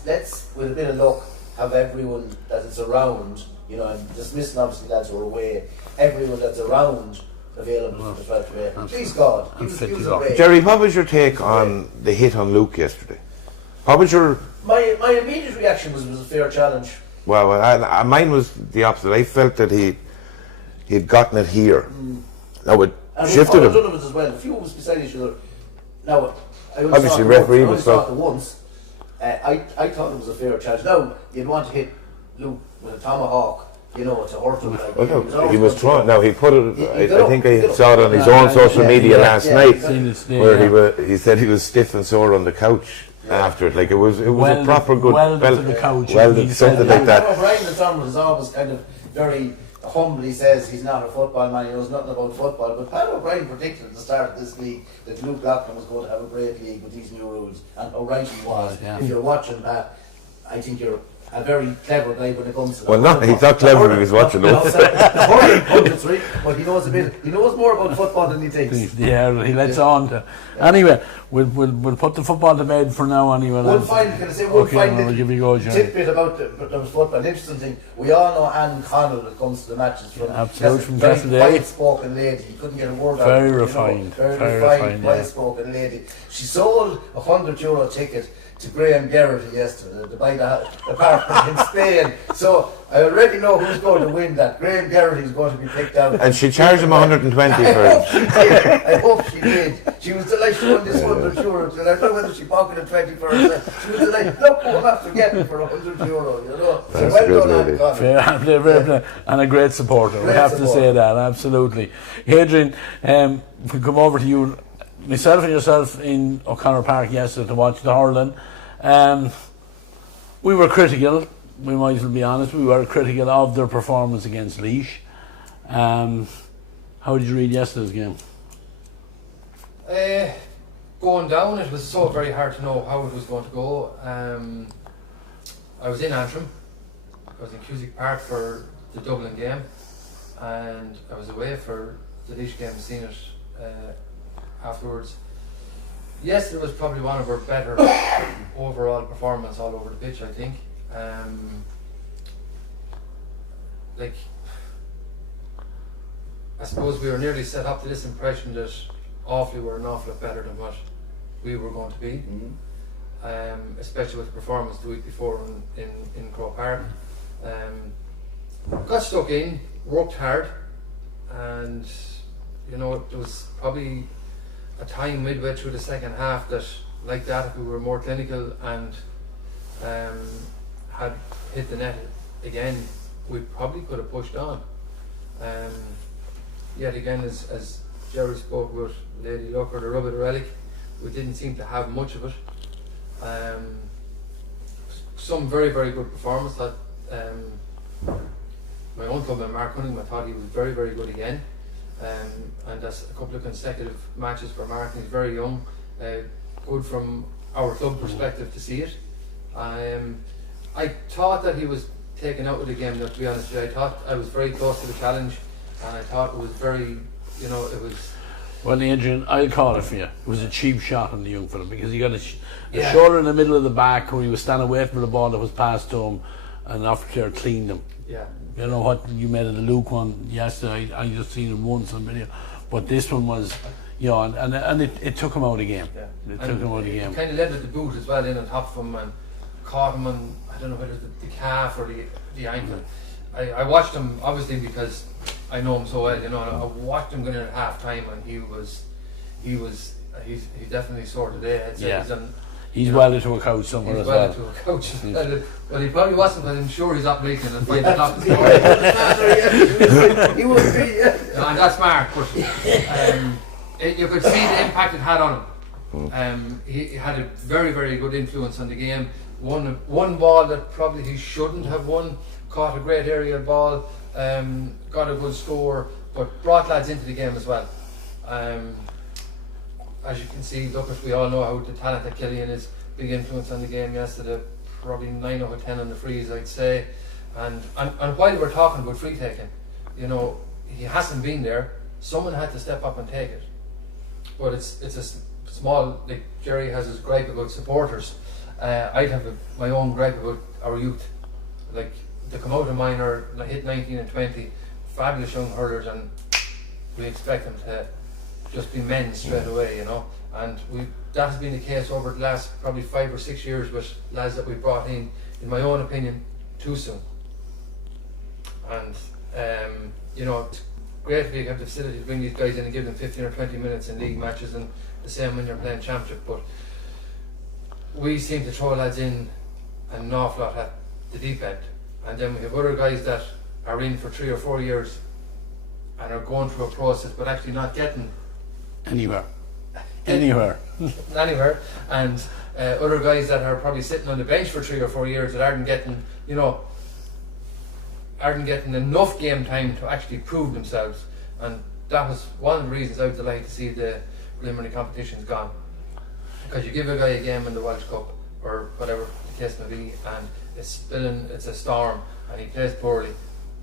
with a bit of luck have everyone that is around, you know, and dismissing obviously lads who are away, everyone that's around available for the 12th of April. Please God, he was away. Gerry, what was your take on the hit on Luke yesterday? What was your... My immediate reaction was a fair challenge. Well, mine was the opposite. I felt that he'd gotten it here. Now it shifted him. Donovan's as well. A few of us beside each other. Now, I only Obviously, saw referee it was once. I thought it was a fair challenge. Now, you'd want to hit Luke with a tomahawk, you know, to hurt him. Like, he was trying. Now he put it. I think I saw it on his own social media last night, where he said he was stiff and sore on the couch after it. Like it was a proper good welded to the couch. Something like that. O'Brien and Thomas is always kind of very humbly says he's not a football man, he knows nothing about football, but Pat O'Brien predicted at the start of this league that Luke Loughlin was going to have a great league with these new rules, and right he was. If you're watching Pat, I think you're a very clever guy when it comes to that. He's not clever when he's watching us. But he knows more about football than he thinks. Yeah, he lets on to. Anyway, we'll put the football to bed for now anyway. We'll find tidbit about the football. An interesting thing, we all know Anne Connell that comes to the matches from yesterday. Quiet spoken lady. You couldn't get a word out. Very refined. Very refined, quiet spoken lady. She sold €100 ticket to Graham Gerrity yesterday to buy the apartment in Spain. So I already know who's going to win that. Graham Gerrity is going to be picked out. And she charged him 120 for it. I hope she did. She was delighted to win this €100. And I don't know whether she pocketed 20 for herself. She was delighted. Look, we'll have to get it for €100, you know. So that's well done, Fair, and a great supporter. We have to say that, absolutely. Adrian, if we come over to you, myself and yourself in O'Connor Park yesterday to watch the Hurling. We were critical, we might as well be honest, we were critical of their performance against Laois. How did you read yesterday's game? Going down, it was so very hard to know how it was going to go. I was in Antrim, I was in Cusack Park for the Dublin game, and I was away for the Laois game, seen it afterwards. Yes, it was probably one of our better overall performance all over the pitch, I think. I suppose we were nearly set up to this impression that Offaly were an awful lot better than what we were going to be, especially with the performance the week before in Croke Park. Got stuck in, worked hard, and you know, it was probably a time midway through the second half that, like that, if we were more clinical and had hit the net again, we probably could have pushed on. Yet again, as Gerry spoke about Lady Luck or the Rub of the Relic, we didn't seem to have much of it. Some very, very good performance. That my own clubman Mark Cunningham, I thought he was very, very good again. And that's a couple of consecutive matches for Mark, and he's very young. Good from our club perspective to see it. I thought that he was taken out of the game, to be honest with you. I thought I was very close to the challenge, and I thought it was very, you know, it was... Well, Adrian, I'll call it for you. It was a cheap shot on the young fella, because he got a shoulder in the middle of the back where he was standing waiting for the ball that was passed to him, and the officer cleaned him. Yeah. You know what you made of the Luke one yesterday? I just seen it once on video, but this one was, you know, and it took him out of the game. Yeah. It took him out of the game. Kind of led with the boot as well in on top of him and caught him on, I don't know whether it's the calf or the ankle. I watched him obviously because I know him so well, you know. And I watched him going in at half time, and he's definitely sore today. He's welded to a couch somewhere as well. He's welded to a couch. Well, he probably wasn't, but I'm sure he's up leaking and 5 o'clock this morning. He would be, And that's Mark, but you could see the impact it had on him. He had a very, very good influence on the game. One ball that probably he shouldn't have won, caught a great aerial ball, got a good score, but brought lads into the game as well. As you can see, look, we all know how the talent that Killian is, big influence on the game yesterday, probably 9 out of 10 on the frees, I'd say. And while we're talking about free taking, you know, he hasn't been there, someone had to step up and take it. But it's a small, like Gerry has his gripe about supporters. I'd have my own gripe about our youth. Like, they come out of minor, hit 19 and 20, fabulous young hurlers, and we expect them to just be men straight away, you know. And that has been the case over the last probably 5 or 6 years with lads that we brought in my own opinion, too soon. And you know, it's great if you have the facility to bring these guys in and give them 15 or 20 minutes in league matches, and the same when you're playing championship. But we seem to throw lads in an awful lot at the deep end, and then we have other guys that are in for 3 or 4 years and are going through a process but actually not getting anywhere, and other guys that are probably sitting on the bench for 3 or 4 years that aren't getting enough game time to actually prove themselves. And that was one of the reasons I was delighted to see the preliminary competitions gone, because you give a guy a game in the Welsh Cup or whatever the case may be, and it's a storm, and he plays poorly,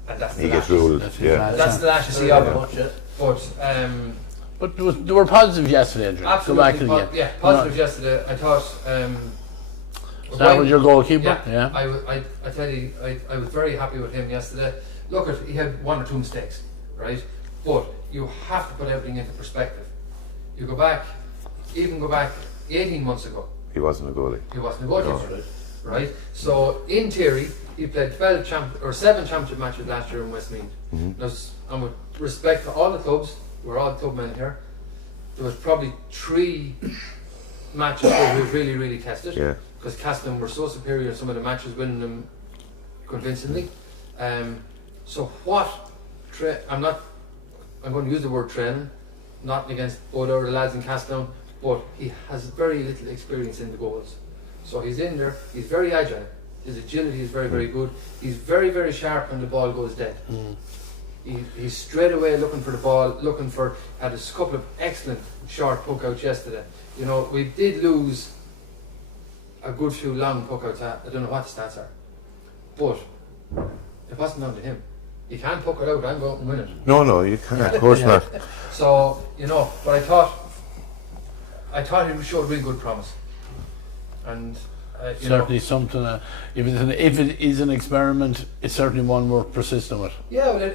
and that's he gets ruled. That's the lash you see of him. But there were positives yesterday, Adrian. Absolutely, Go back to the game. positives yesterday. I thought. That was your goalkeeper? Yeah. I tell you, I was very happy with him yesterday. Look, he had 1 or 2 mistakes, right? But you have to put everything into perspective. You go back 18 months ago. He wasn't a goalie. No. Right? So, in theory, he played 7 championship matches last year in Westmeath. Mm-hmm. And with respect to all the clubs, we're all club men here, there was probably 3 matches where we really, really tested. Yeah. Because Castlin were so superior in some of the matches, winning them convincingly. So I'm going to use the word training, not against both our lads in Castlin, but he has very little experience in the goals. So he's in there, he's very agile, his agility is very, very good, he's very, very sharp when the ball goes dead. He's straight away looking for the ball, had a couple of excellent short puck outs yesterday. You know, we did lose a good few long puck outs. I don't know what the stats are, but it wasn't down to him. You can't puck it out and go out and win it. No, you can't. Of course not. So, you know, but I thought he showed really good promise, and certainly something. If it is an experiment, it's certainly one worth persisting with. Yeah, well,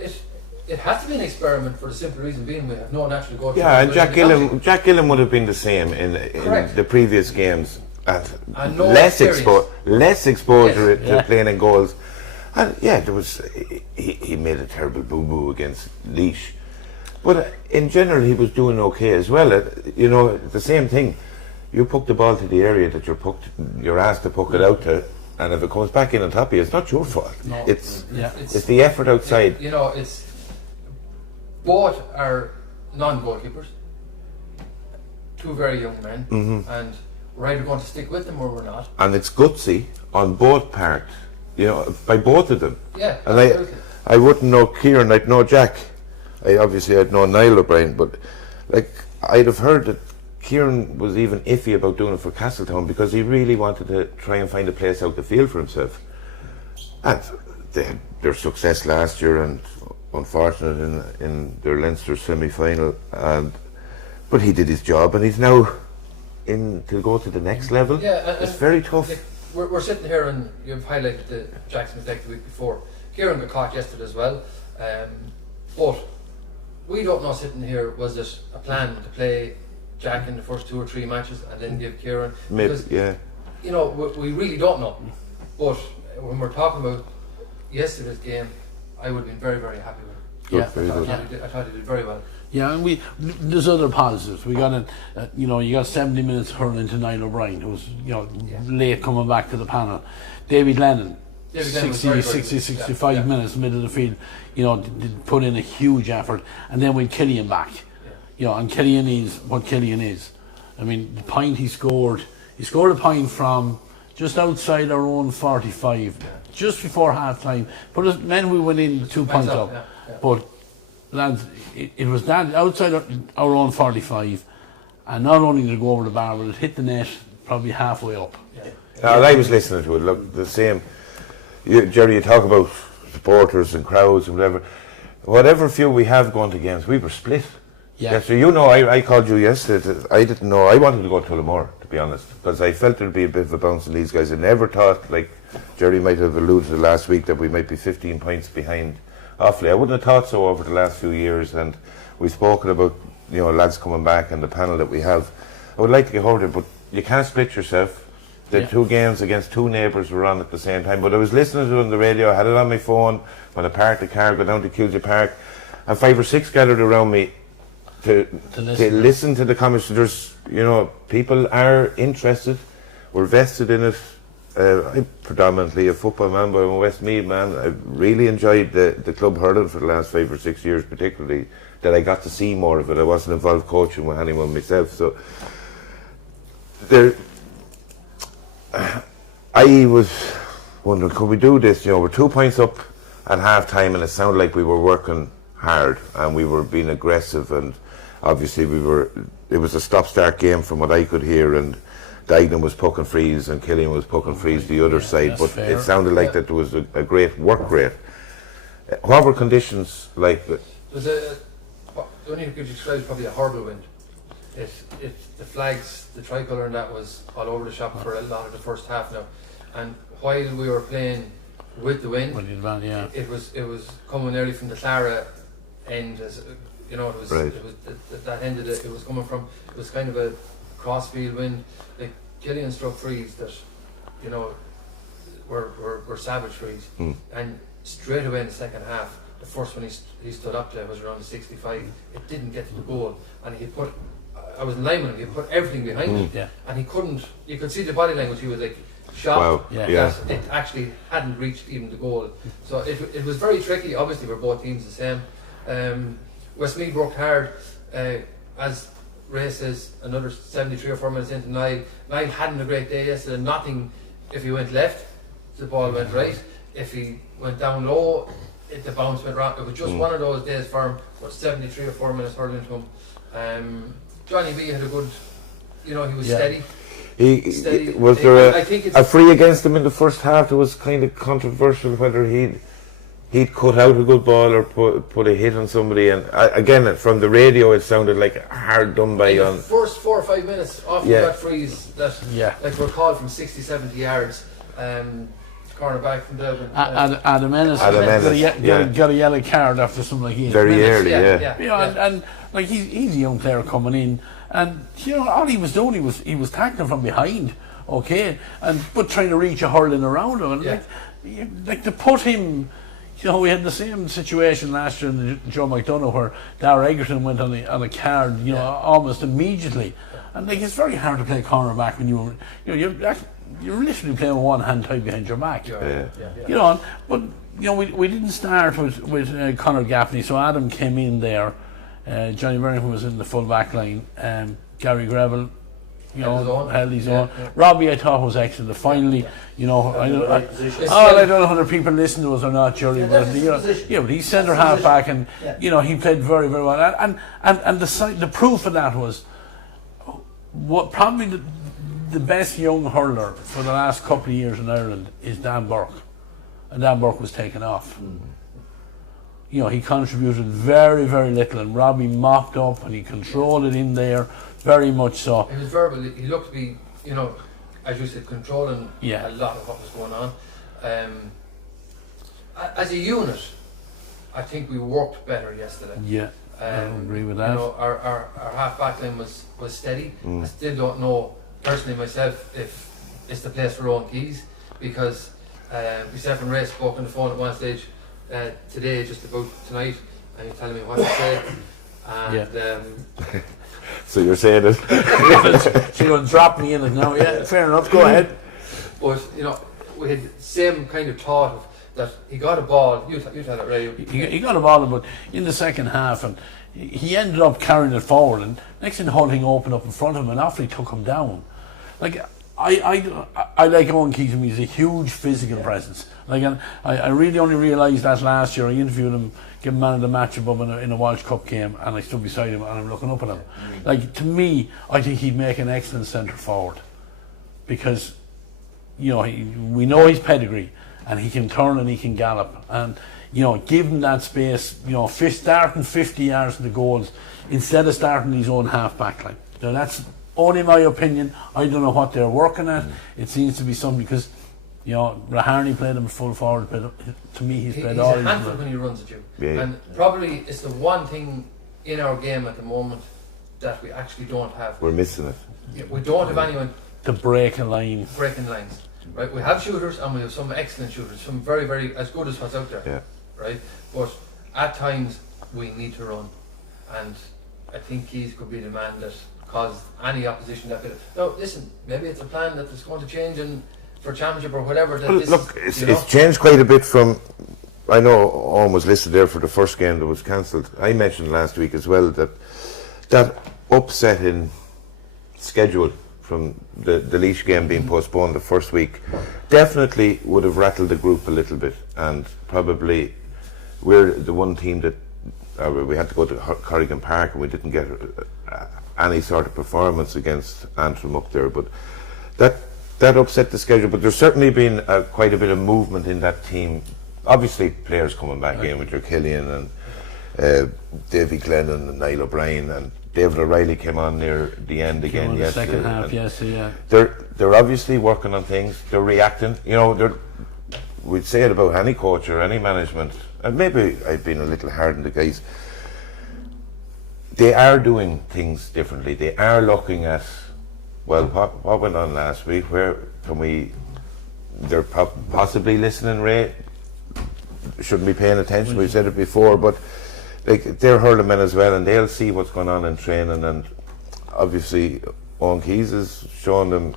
it has to be an experiment for the simple reason being we have no natural goalkeeper. Yeah, and Jack Gillen would have been the same in the previous games. No less exposure to playing in goals, and there was he made a terrible boo against Laois, but in general he was doing okay as well. You know, the same thing, you puck the ball to the area that you're asked to puck it out to, and if it comes back in on top of you, it's not your fault. No, it's the effort outside. You know, it's both are non-goalkeepers, 2 very young men, and we're either going to stick with them or we're not. And it's gutsy on both parts, you know, by both of them. Yeah, and absolutely. I wouldn't know Kieran, I'd know Jack. I'd know Niall O'Brien, but I'd have heard that Kieran was even iffy about doing it for Castletown because he really wanted to try and find a place out the field for himself. And they had their success last year, and unfortunate in their Leinster semi-final, but he did his job, and he's now to go to the next level. Yeah, it's very tough. We're sitting here, and you've highlighted the Jack's mistake the week before. Kieran got caught yesterday as well, but we don't know sitting here, was it a plan to play Jack in the first 2 or 3 matches and then give Kieran? Because, you know, we really don't know. But when we're talking about yesterday's game, I would have been very, very happy with it. I thought he did very well. Yeah, and there's other positives. We got you got 70 minutes hurling to Niall O'Brien, who was late coming back to the panel. David Lennon, 65 minutes middle of the field, did put in a huge effort, and then with Killian back, and Killian is what Killian is. I mean, the point he scored a point from just outside our own 45, just before half time. But it meant we went in 2 points up. But lads, it was that outside our own 45, and not only did it go over the bar, but it hit the net probably halfway up. I was listening to it. Look, the same. Gerry, you talk about supporters and crowds and whatever few we have gone to games, we were split. Yeah. So you know, I called you yesterday. I didn't know. I wanted to go to Tullamore, to be honest, because I felt there'd be a bit of a bounce in these guys. I never thought, like Gerry might have alluded to last week, that we might be 15 points behind Offaly. I wouldn't have thought so over the last few years, and we've spoken about, you know, lads coming back and the panel that we have. I would like to get hold of it, but you can't split yourself. The two games against two neighbours were on at the same time, but I was listening to it on the radio. I had it on my phone when I parked the car, go down to Kilja Park, and 5 or 6 gathered around me to listen to the comments. There's, you know, people are interested. We're vested in it. I'm predominantly a football man, but I'm a Westmeath man. I really enjoyed the club hurling for the last 5 or 6 years, particularly that I got to see more of it. I wasn't involved coaching with anyone myself, so there. I was wondering, could we do this? You know, we're 2 points up at half time, and it sounded like we were working hard and we were being aggressive, and obviously it was a stop-start game from what I could heir, and Dignan was poking frees and Killian was poking frees the other side, but fair. It sounded like that there was a great work rate. What were conditions like? The only you could describe is probably a horrible wind. The flags, the tricolour and that was all over the shop for a lot of the first half now, and while we were playing with the wind, it was coming early from the Clara end, as you know, it was that end of it was coming from. It was kind of a crossfield wind. Like Gillian struck frees that, you know, were savage frees, and straight away in the second half, the first one he stood up to was around the 65. It didn't get to the goal, and he put. I was in line with him. He put everything behind him, and he couldn't. You could see the body language. He was like shocked that it actually hadn't reached even the goal. So it was very tricky. Obviously, we're both teams the same. Westmeath worked hard. As Ray says, another 73 or 4 minutes into Niall hadn't a great day yesterday. Nothing. If he went left, the ball went right. If he went down low, the bounce went wrong. It was just one of those days for him. But 73 or 4 minutes hurling to him. Johnny B had a good, you know, he was steady. Steady. Was there a free against him in the first half? It was kind of controversial whether he'd cut out a good ball or put a hit on somebody. And again, from the radio, it sounded like hard done by. In the first 4 or 5 minutes, off that freeze that like were called from 60, 70 yards. Cornerback from Dublin. Adam Ennis got a yellow card after something like 8 very minutes. early, and like he's a young player coming in, and you know all he was doing, he was tackling from behind, okay, but trying to reach a hurling around him, and like to put him. You know, we had the same situation last year in the Joe McDonough where Dara Egerton went on a card, you know, almost immediately, and like it's very hard to play cornerback when you're literally playing with one hand tied behind your back. You know, but you know we didn't start with Conor Gaffney, so Adam came in there. Johnny Vernon was in the full back line. Gary Greville, you know, held his own. Robbie, I thought was excellent. Finally, you know, I don't know whether people listen to us or not, Gerry, but but he's centre half back, and you know he played very, very well. And the proof of that was what probably the best young hurler for the last couple of years in Ireland is Dan Burke, and Dan Burke was taken off. You know, he contributed very, very little, and Robbie mopped up and he controlled it in there very much so. He was verbal. He looked to be, you know, as you said, controlling a lot of what was going on. As a unit, I think we worked better yesterday. Yeah, I agree with that. You know, our half back line was steady. I still don't know personally myself if it's the place for Owen Keys, because myself and Ray spoke on the phone at one stage today just about tonight, and he's telling me what he said, and so you're saying it. So you're going to drop me in it now. Yeah, fair enough, go ahead. But you know, we had the same kind of thought of that he got a ball, you tell it, Ray. He got a ball, but in the second half, and he ended up carrying it forward, and next thing the whole thing opened up in front of him, and Offaly took him down. Like I like Owen Keys. He's a huge physical presence. Like, and I really only realised that last year. I interviewed him, gave him man of the match above in a Walsh Cup game, and I stood beside him and I'm looking up at him. Like, to me, I think he'd make an excellent centre forward, because you know we know his pedigree, and he can turn and he can gallop, and give him that space, starting 50 yards from the goals instead of starting his own half-back line. Now that's only my opinion. I don't know what they're working at. It seems to be something because, Rahani played him full forward, but to me he's played all. He's a handful when he runs at you. Yeah. And probably it's the one thing in our game at the moment that we actually don't have. We're missing it. Yeah, we don't have anyone To break a line. breaking lines. Right? We have shooters and we have some excellent shooters, some very, very as good as what's out there. Yeah. Right? But at times we need to run. And I think Keys could be the man that caused any opposition that bit. No, listen, maybe it's a plan that is going to change for championship or whatever. That Well, this, look, it's changed quite a bit from. I know Owen was listed there for the first game that was cancelled. I mentioned last week as well that upsetting schedule from the Laois game being postponed the first week definitely would have rattled the group a little bit, and probably we're the one team that we had to go to Corrigan Park and we didn't get any sort of performance against Antrim up there, but that upset the schedule. But there's certainly been quite a bit of movement in that team. Obviously players coming back in with your Killian and Davy Glennon and Niall O'Brien, and David O'Reilly came on near the end again yesterday. Second half, yes, yeah. They're obviously working on things. They're reacting. We'd say it about any coach or any management, and maybe I've been a little hard on the guys. They are doing things differently. They are looking at, well, what went on last week? Where can we? They're possibly listening, Ray. Shouldn't be paying attention. We've said it before, but they're hurling men as well, and they'll see what's going on in training. And obviously, Owen Keys is showing them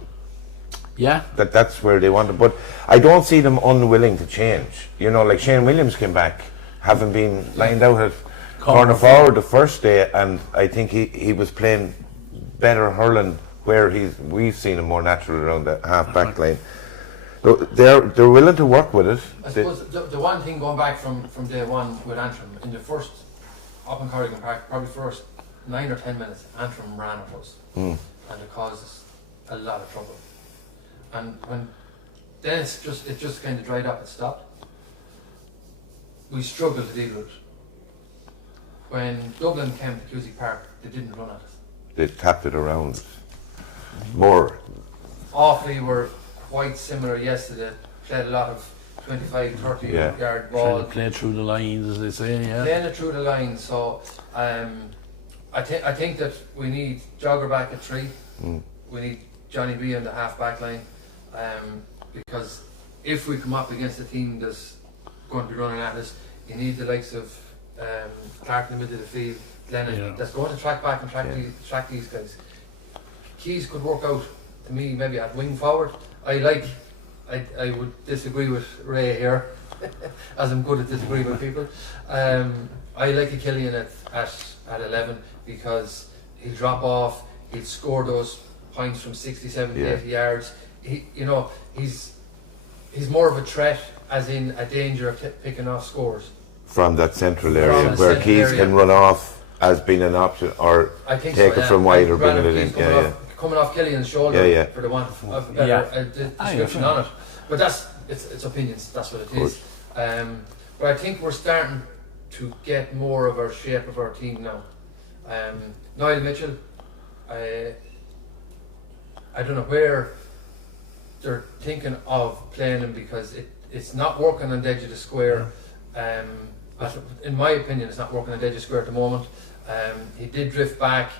that's where they want it. But I don't see them unwilling to change. Like Shane Williams came back, having been lined out at corner forward the first day, and I think he was playing better hurling where we've seen him more natural around the half back line. So they're willing to work with it. I suppose the one thing going back from day one with Antrim, in the first up in Corrigan Park, probably first 9 or 10 minutes, Antrim ran at us and it caused us a lot of trouble. And then it just kind of dried up and stopped. We struggled to deal with it. When Dublin came to Cusack Park, they didn't run at us. They tapped it around more. Awfully were quite similar yesterday. Played a lot of 25, 30 yard ball. Trying to play through the lines, as they say, Playing it through the lines. So I think that we need Jogger back at 3. We need Johnny B on the half back line. Because if we come up against a team that's going to be running at us, you need the likes of Clark in the middle of the field, Lennon, that's going to track back and track these guys. Keys could work out to me maybe at wing forward. I would disagree with Ray here, as I'm good at disagreeing with people. I like a Killian at 11 because he'll drop off, he'll score those points from 60, 70, 80 yards. He's more of a threat, as in a danger of picking off scores. From that central area where Keys can run off as being an option, or take it from wide or bring it in. Coming off Killian's shoulder for the want of a better description on it. But it's opinions, that's what it is. But I think we're starting to get more of our shape of our team now. Niall Mitchell, I don't know where they're thinking of playing him, because it's not working on the edge of the square. In my opinion, it's not working on the edge of the square at the moment. He did drift back.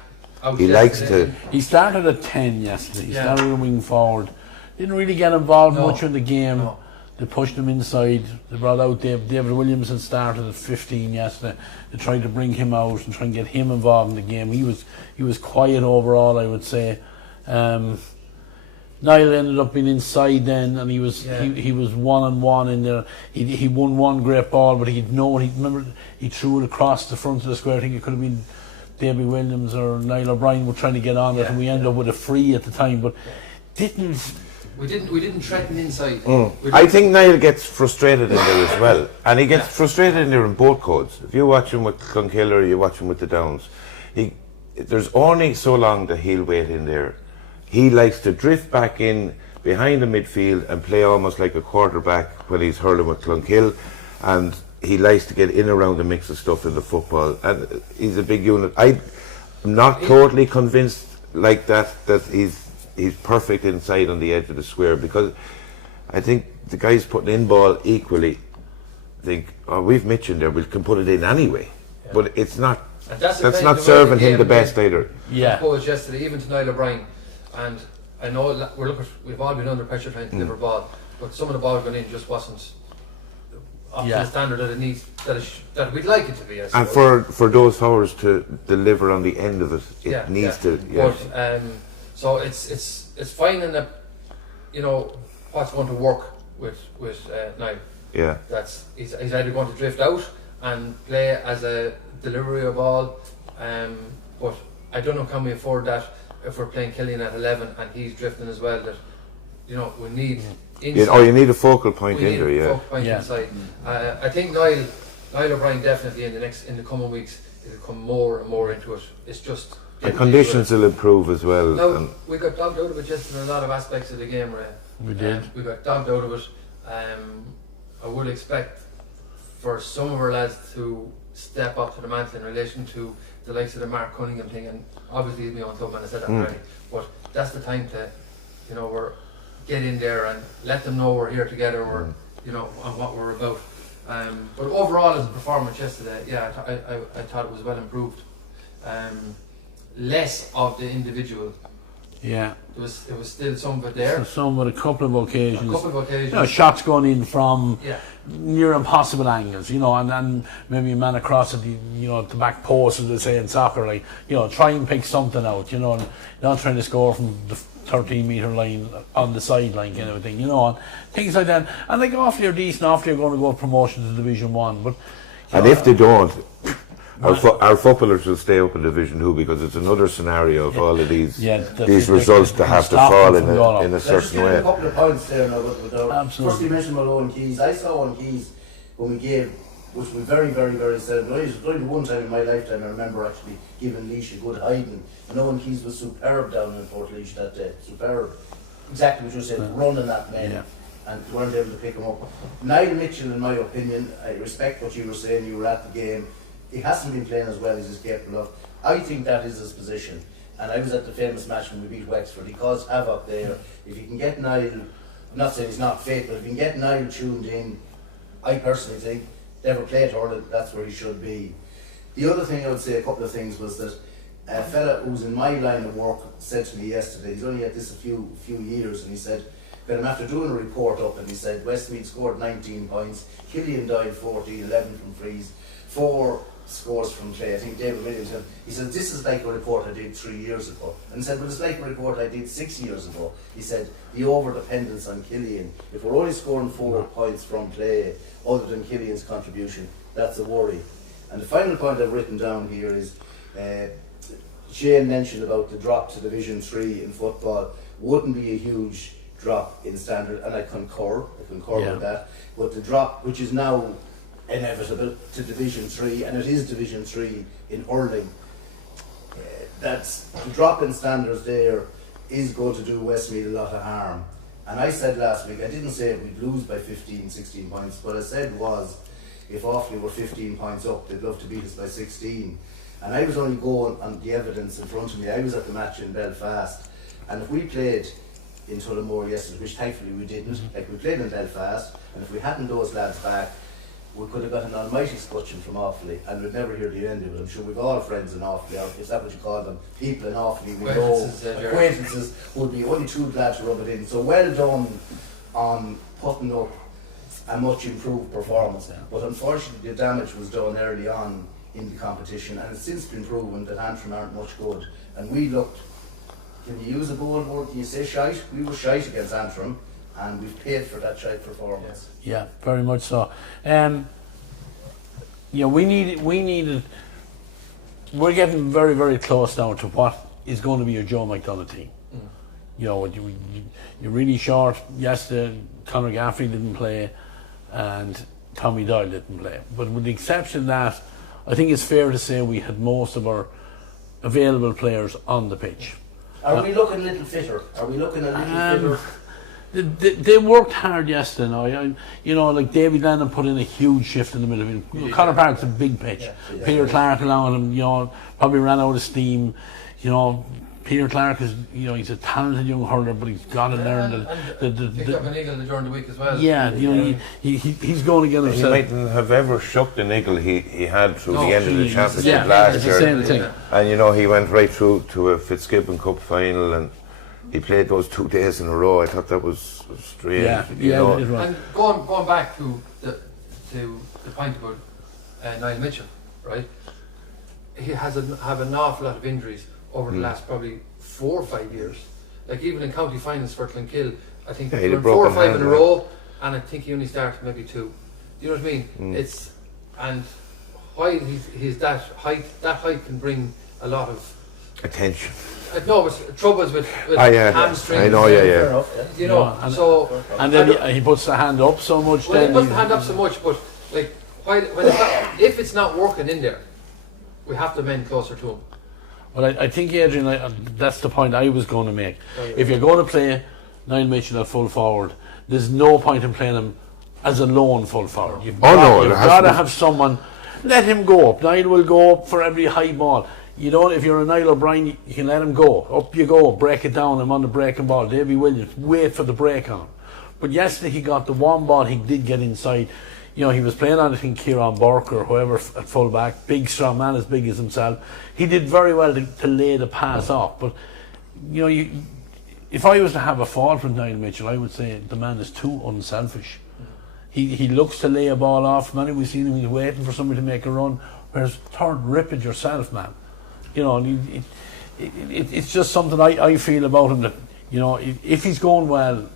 He likes to. He started at 10 yesterday. He started a wing forward. Didn't really get involved much in the game. No. They pushed him inside. They brought out David Williams and started at 15 yesterday. They tried to bring him out and try and get him involved in the game. He was quiet overall, I would say. Niall ended up being inside then, and he was 1-on-1 in there. He won one great ball, but he threw it across the front of the square. I think it could have been Davy Williams or Niall O'Brien were trying to get on it, and we ended up with a free at the time, but we didn't threaten inside. I think Niall gets frustrated in there as well, and he gets frustrated in there in both codes. If you watch him with Clonkill or you watch him with the Downs, there's only so long that he'll wait in there. He likes to drift back in behind the midfield and play almost like a quarterback when he's hurling with Clonkill, and he likes to get in around the mix of stuff in the football, and he's a big unit. I'm not totally convinced like that he's perfect inside on the edge of the square, because I think the guys putting in ball equally think, oh, we've Mitch in there, we can put it in anyway. Yeah. But it's not. That's not serving him the best either. Yeah. I suppose yesterday, even to Niall O'Brien, and I know we've all been under pressure trying to deliver ball, but some of the ball going in just wasn't up to the standard that it needs, that we'd like it to be. I suppose. And for those forwards to deliver on the end of it, it needs to. Yeah. But so it's finding that, you know, what's going to work with Niall. Yeah. He's either going to drift out and play as a delivery of ball, but I don't know, can we afford that if we're playing Killian at 11 and he's drifting as well? That, you know, we need inside. You need a focal point in there. Focal point inside. I think Niall O'Brien definitely in the coming weeks will come more and more into it. It's just the conditions will improve as well. Now we got dogged out of it just in a lot of aspects of the game, Ray. We did. We got dogged out of it. I would expect for some of our lads to step up to the mantle in relation to the likes of the Mark Cunningham thing, and obviously he's my own club, and I said that already, but that's the time to, you know, get in there and let them know we're here together, we're, you know, on what we're about. But overall as a performance yesterday, I thought it was well improved. Less of the individual. Yeah. There was still some of it there. Some with a couple of occasions. You know, shots going in from near impossible angles, you know, and maybe a man across at the back post, as they say in soccer, like, you know, try and pick something out, you know, and not trying to score from the 13-metre line on the sideline kind of thing, you know, and things like that. And like, Offaly are decent, Offaly are going to go promotion to Division 1, but if they don't, our footballers will stay up in Division 2, because it's another scenario of all of these results to have to fall in a certain way. A couple of points there now. First, you mentioned Malone Keys. I saw one Keys when we gave, which was very, very, very celebrated. It was only one time in my lifetime I remember actually giving Laois a good hiding. And Owen Keys was superb down in Port Laois that day. Superb. Exactly what you said, running that man. And weren't able to pick him up. Niall Mitchell, in my opinion, I respect what you were saying, you were at the game. He hasn't been playing as well as he's capable of. I think that is his position. And I was at the famous match when we beat Wexford. He caused havoc there. If you can get Niall, I'm not saying he's not fit, but if you can get Niall tuned in, I personally think, never played Hurling, that's where he should be. The other thing I would say, a couple of things, was that a fella who's in my line of work said to me yesterday, he's only had this a few years, and he said, but I'm after doing a report up, and he said Westmeath scored 19 points, Killian died 14, 11 from frees, 4 scores from play. I think David Williams said, he said, this is like a report I did 3 years ago. And he said, well, it's like a report I did 6 years ago. He said, the over-dependence on Killian. If we're only scoring 4 points from play, other than Killian's contribution, that's a worry. And the final point I've written down here is, Shane mentioned about the drop to Division 3 in football. Wouldn't be a huge drop in standard, and I concur with that. But the drop, which is now inevitable, to Division 3, and it is Division 3 in hurling, that's the drop in standards there is going to do Westmeath a lot of harm. And I said last week, I didn't say we'd lose by 15, 16 points. What I said was, if Offaly were 15 points up, they'd love to beat us by 16. And I was only going on the evidence in front of me. I was at the match in Belfast, and if we played in Tullamore yesterday, which thankfully we didn't, like we played in Belfast, and if we hadn't those lads back, we could have got an almighty scutcheon from Offaly, and we'd never hear the end of it. I'm sure we've all friends in Offaly, or is that what you call them? People in Offaly, we know, acquaintances, would be only too glad to rub it in. So well done on putting up a much improved performance. But unfortunately the damage was done early on in the competition, and it's since been proven that Antrim aren't much good. And we looked, can you use a bold word, can you say shite? We were shite against Antrim, and we've paid for that shite performance. Yeah, very much so. We needed. We're getting very, very close now to what is going to be your Joe McDonough team. You know, you're really short. Yesterday, Conor Gaffney didn't play, and Tommy Doyle didn't play. But with the exception of that, I think it's fair to say we had most of our available players on the pitch. Are we looking a little fitter? Are we looking a little fitter? They worked hard yesterday. Now, you know, like David Lennon put in a huge shift in the middle of it. Connor Park's a big pitch. Peter Clark along with him, you know, probably ran out of steam. You know, Peter Clark is, you know, he's a talented young hurler, but he's got to learn picked up an eagle during the week as well. Yeah, you know, he's going to get himself. He mightn't have ever shook the niggle he had through the end of the championship last year. It's the same thing. And you know, he went right through to a Fitzgibbon Cup final, and he played those 2 days in a row. I thought that was strange. You know. It was. And going back to the point about Niall Mitchell, right? He has have an awful lot of injuries over the last probably 4 or 5 years. Like even in county finals for Clonkill, I think he won 4 or 5 in a row, and I think he only started maybe 2. Do you know what I mean? It's and while he's that height can bring a lot of attention. No, it's troubles with hamstrings. I know, yeah. You know, and then he puts the hand up so much. Well, he puts the hand up so much, but like if it's not working in there, we have to mend closer to him. Well, I think, Adrian, that's the point I was going to make. If you're going to play Niall Mitchell at full forward, there's no point in playing him as a lone full forward. You've got to have someone. Let him go up. Niall will go up for every high ball. You don't. If you're a Niall O'Brien, you can let him go. Up you go. Break it down. I'm on the breaking ball. Davy Williams, wait for the break on him. But yesterday he got the one ball he did get inside. You know, he was playing on, I think, Kieran Burke or whoever at full back, big strong man as big as himself. He did very well to lay the pass off. But, you know, if I was to have a fault with Niall Mitchell, I would say the man is too unselfish. He looks to lay a ball off. Many we've seen him, he's waiting for somebody to make a run. Whereas third, rip it yourself, man. You know, it's just something I feel about him that, you know, if he's going well,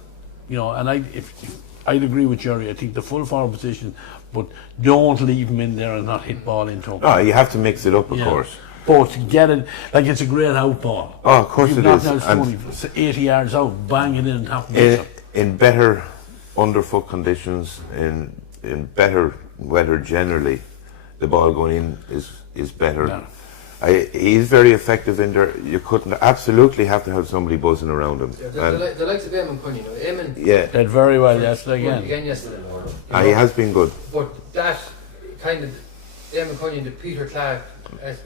you know, and I'd agree with Gerry. I think the full forward position, but don't leave him in there and not hit ball into him. No, you have to mix it up, of course. But get it, like it's a great out ball. Oh, of course it is. And 80 yards out, bang it in top. In better underfoot conditions, in better weather generally, the ball going in is better. Yeah. He's very effective in there. You couldn't absolutely have to have somebody buzzing around him. Yeah, the likes of Eamon Cunningham. Eamon did very well yesterday again yesterday. He has been good. But that kind of Eamon Cunningham, the Peter Clark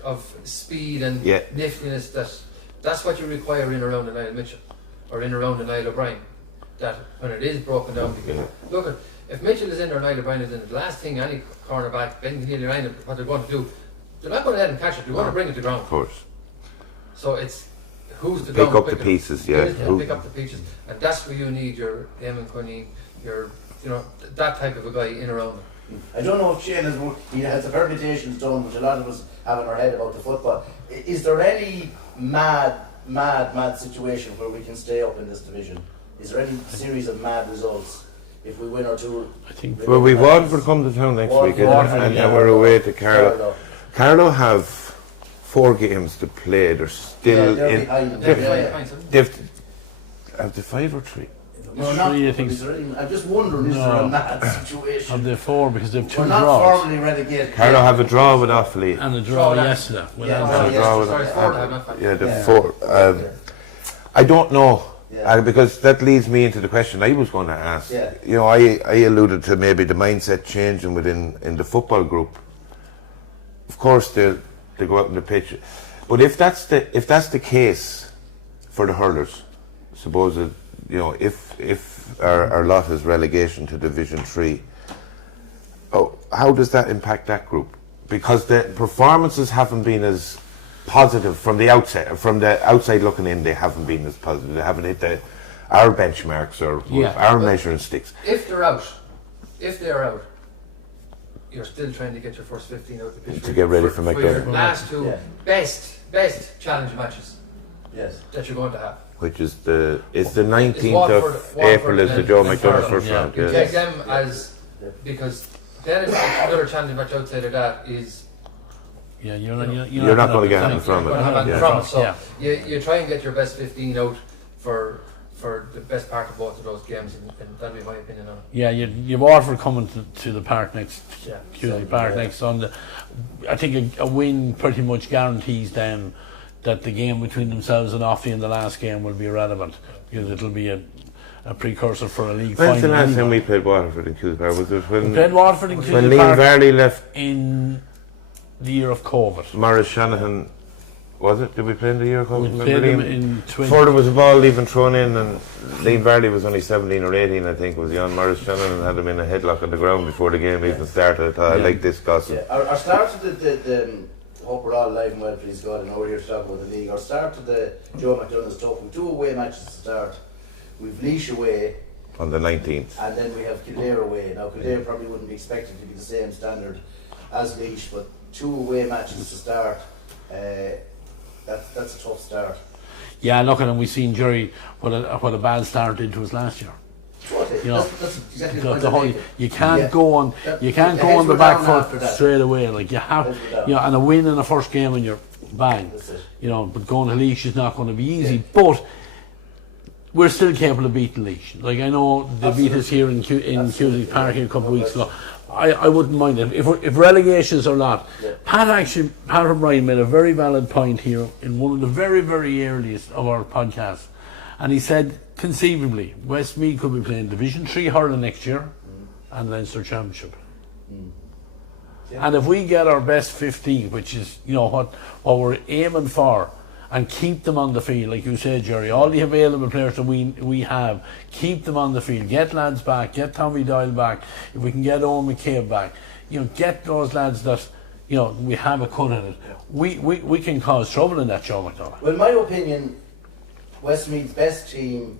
of speed and niftiness, that's what you require in around the Niall Mitchell or in around the Niall O'Brien. That when it is broken down, because look, if Mitchell is in there, Niall O'Brien is in it, the last thing any cornerback, Ben Keneally Ryan, what they're going to do, they're not going to let him catch it. They're going to bring it to ground. Of course. So it's who's to pick up the pieces, pick up the pieces, and that's where you need your Eamon Cunningham, your that type of a guy in around. I don't know if Shane has the permutations done, which a lot of us have in our head about the football. Is there any mad situation where we can stay up in this division? Is there any series of mad results if we win our two? I think. Well, we've Waterford come to town next week, and we're away to Carlow. Carlow have 4 games to play. They're still in. Have they 5 or 3? No, not 3. I think. I'm just wondering, is there a mad situation? Have they 4 because they've 2 draws? We're not formally relegated. Carlow have a draw with Offaly. And a draw yesterday. The 4. I don't know. Because that leads me into the question I was going to ask. You know, I alluded to maybe the mindset changing in the football group. Of course, they go out on the pitch, but if that's the case for the hurlers, suppose that, you know, if our lot is relegation to Division 3, how does that impact that group? Because the performances haven't been as positive from the outside. From the outside looking in, they haven't been as positive. They haven't hit our benchmarks or our measuring sticks. If they're out, you're still trying to get your first 15 out the pitch to get ready for your last 2 best challenge matches that you're going to have. Which is the 19th of April is the Joe McDonagh first round. You take them as because then another challenge match outside of that is. Yeah, you're not going to get anything from it. So you try and get your best 15 out for the best part of both of those games, and that'll be my opinion on it. Yeah, you've Waterford coming to the park next next Sunday. I think a win pretty much guarantees them that the game between themselves and Offaly in the last game will be irrelevant, because it'll be a a precursor for a league When's the final. last time we played Waterford in Cusack Park? Was it We when played Waterford in when Cusack Liam Park Varley left? in the year of COVID. Morris Shanahan, was it? Did we play in the year of COVID? We Remember played them Liam? in 20. Before there was a ball even thrown in, and Liam Varley was only 17 or 18, I think, was he on? Morris Shanahan had him in a headlock on the ground before the game even started. I thought, I like this gossip. Yeah, our start to the hope we're all alive and well, please God, and we're here to talk about the league. Our start to the Joe McDonough's talk, with 2 away matches to start. We've Laois away, On the 19th. and then we have Kildare away. Now Kildare probably wouldn't be expected to be the same standard as Laois, but 2 away matches to start. That's a tough start. Yeah, look at him. We've seen Gerry what a bad start did to us last year. You know, that's exactly the whole, you can't go on the back foot straight away. Like you have, and a win in the first game and you're bang. But going to Laois is not going to be easy. But we're still capable of beating Laois. Like I know they beat us here in Cusack Park here a couple of weeks ago. I wouldn't mind it if relegations or not. Pat O'Brien made a very valid point here in one of the very, very earliest of our podcasts, and he said conceivably Westmeath could be playing Division 3 hurling next year and Leinster Championship. And if we get our best 15, which is what we're aiming for, and keep them on the field, like you said, Gerry, all the available players that we have, keep them on the field, get lads back, get Tommy Doyle back, if we can get Owen McCabe back, get those lads that we have a cut at it. We can cause trouble in that Joe McDonagh. Well, in my opinion, Westmeath's best team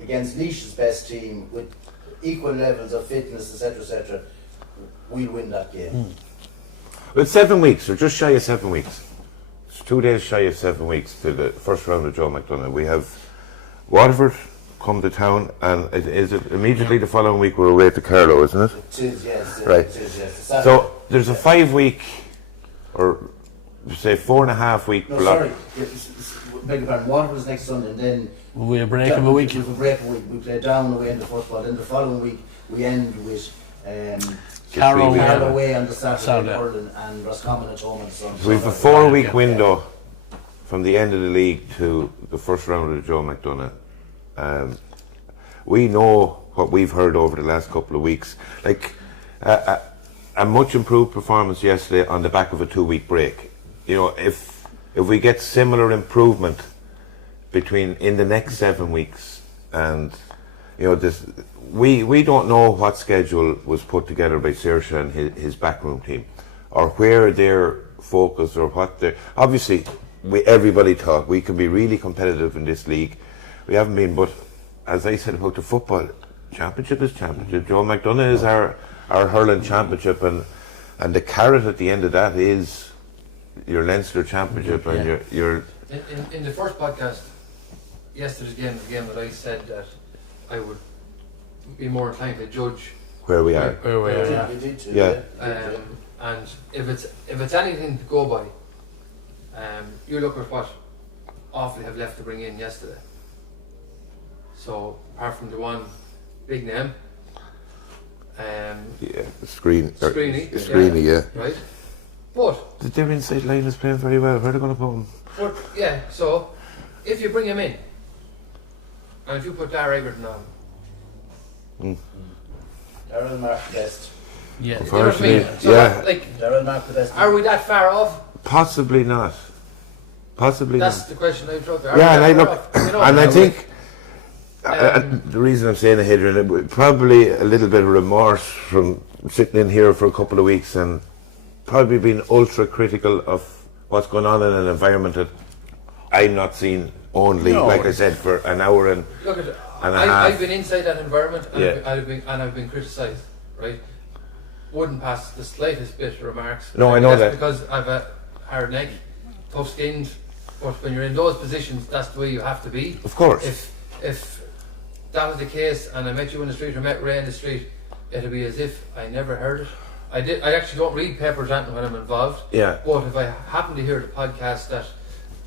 against Laois's best team with equal levels of fitness, etc., we'll win that game. Well, 7 weeks, or just shy of 7 weeks. It's 2 days shy of 7 weeks to the first round of Joe McDonagh. We have Waterford come to town, and is it immediately the following week we're away to Carlow, isn't it? It is, yes. Right. It is, yes. So there's a 5 week, or say 4.5 week No, block. sorry. Beg your pardon. Waterford is next Sunday, and then We have a break of a week. We have a break of a week. We play down away in the football. Then the following week we end with Carlow away on the Saturday. Hurling, and Roscommon at home on the Sunday. So we have a 4 week window from the end of the league to the first round of the Joe McDonagh. We know what we've heard over the last couple of weeks. Like a much improved performance yesterday on the back of a 2 week break. If we get similar improvement in the next 7 weeks, and this, we don't know what schedule was put together by Saoirse and his backroom team, or where their focus, or what they obviously everybody thought we can be really competitive in this league. We haven't been, but as I said about the football, championship is championship. Joe McDonagh is our hurling championship, and the carrot at the end of that is your Leinster championship, and your in the first podcast, yesterday's game was a game that I said that I would be more inclined to judge where we are. You did too, Yeah. And if it's anything to go by, you look at what Offaly have left to bring in yesterday. So apart from the one big name, Screeny, yeah. right. But Their inside line is playing very well. Where are they going to put him? But yeah, so if you bring him in, and if you put Dar Egerton on, Darrell Mark the best. Yeah. you know what I mean? So Yeah. Darrell Mark the best. Are we that far off? Possibly not. Possibly That's not. the question I've thrown. Yeah, and I look, and I think Um, the reason I'm saying it, Adrian, probably a little bit of remorse from sitting in here for a couple of weeks and probably being ultra critical of what's going on in an environment that I'm not seeing only, like I said, for an hour and look at a half. I've been inside that environment, and Yeah. I've been criticised, right? Wouldn't pass the slightest bit of remarks. No, I know that's that. because I've a hard neck, tough skinned. But when you're in those positions, that's the way you have to be. Of course. If that was the case, and I met you in the street or met Ray in the street, it'd be as if I never heard it. I actually don't read papers when I'm involved. Yeah. But if I happen to hear the podcast that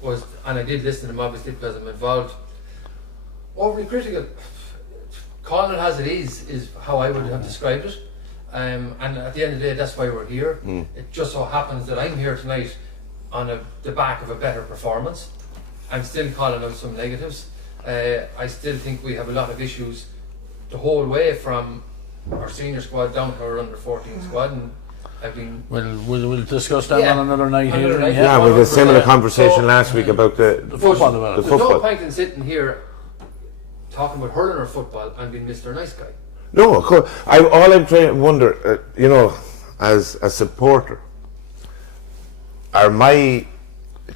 was, and I did listen to them obviously because I'm involved, overly critical, calling it as it is how I would have described it. And at the end of the day, that's why we're here. It just so happens that I'm here tonight on the back of a better performance. I'm still calling out some negatives, I still think we have a lot of issues the whole way from our senior squad down to our under 14 squad, and I've been. Well, we'll discuss that Yeah. on another night Another here. night. Yeah, we had a similar Yeah. conversation So- last week about the football development. the There's no football. point in sitting here talking about hurling or football and being Mr. Nice Guy. No, of course. All I'm trying to wonder, as a supporter, are my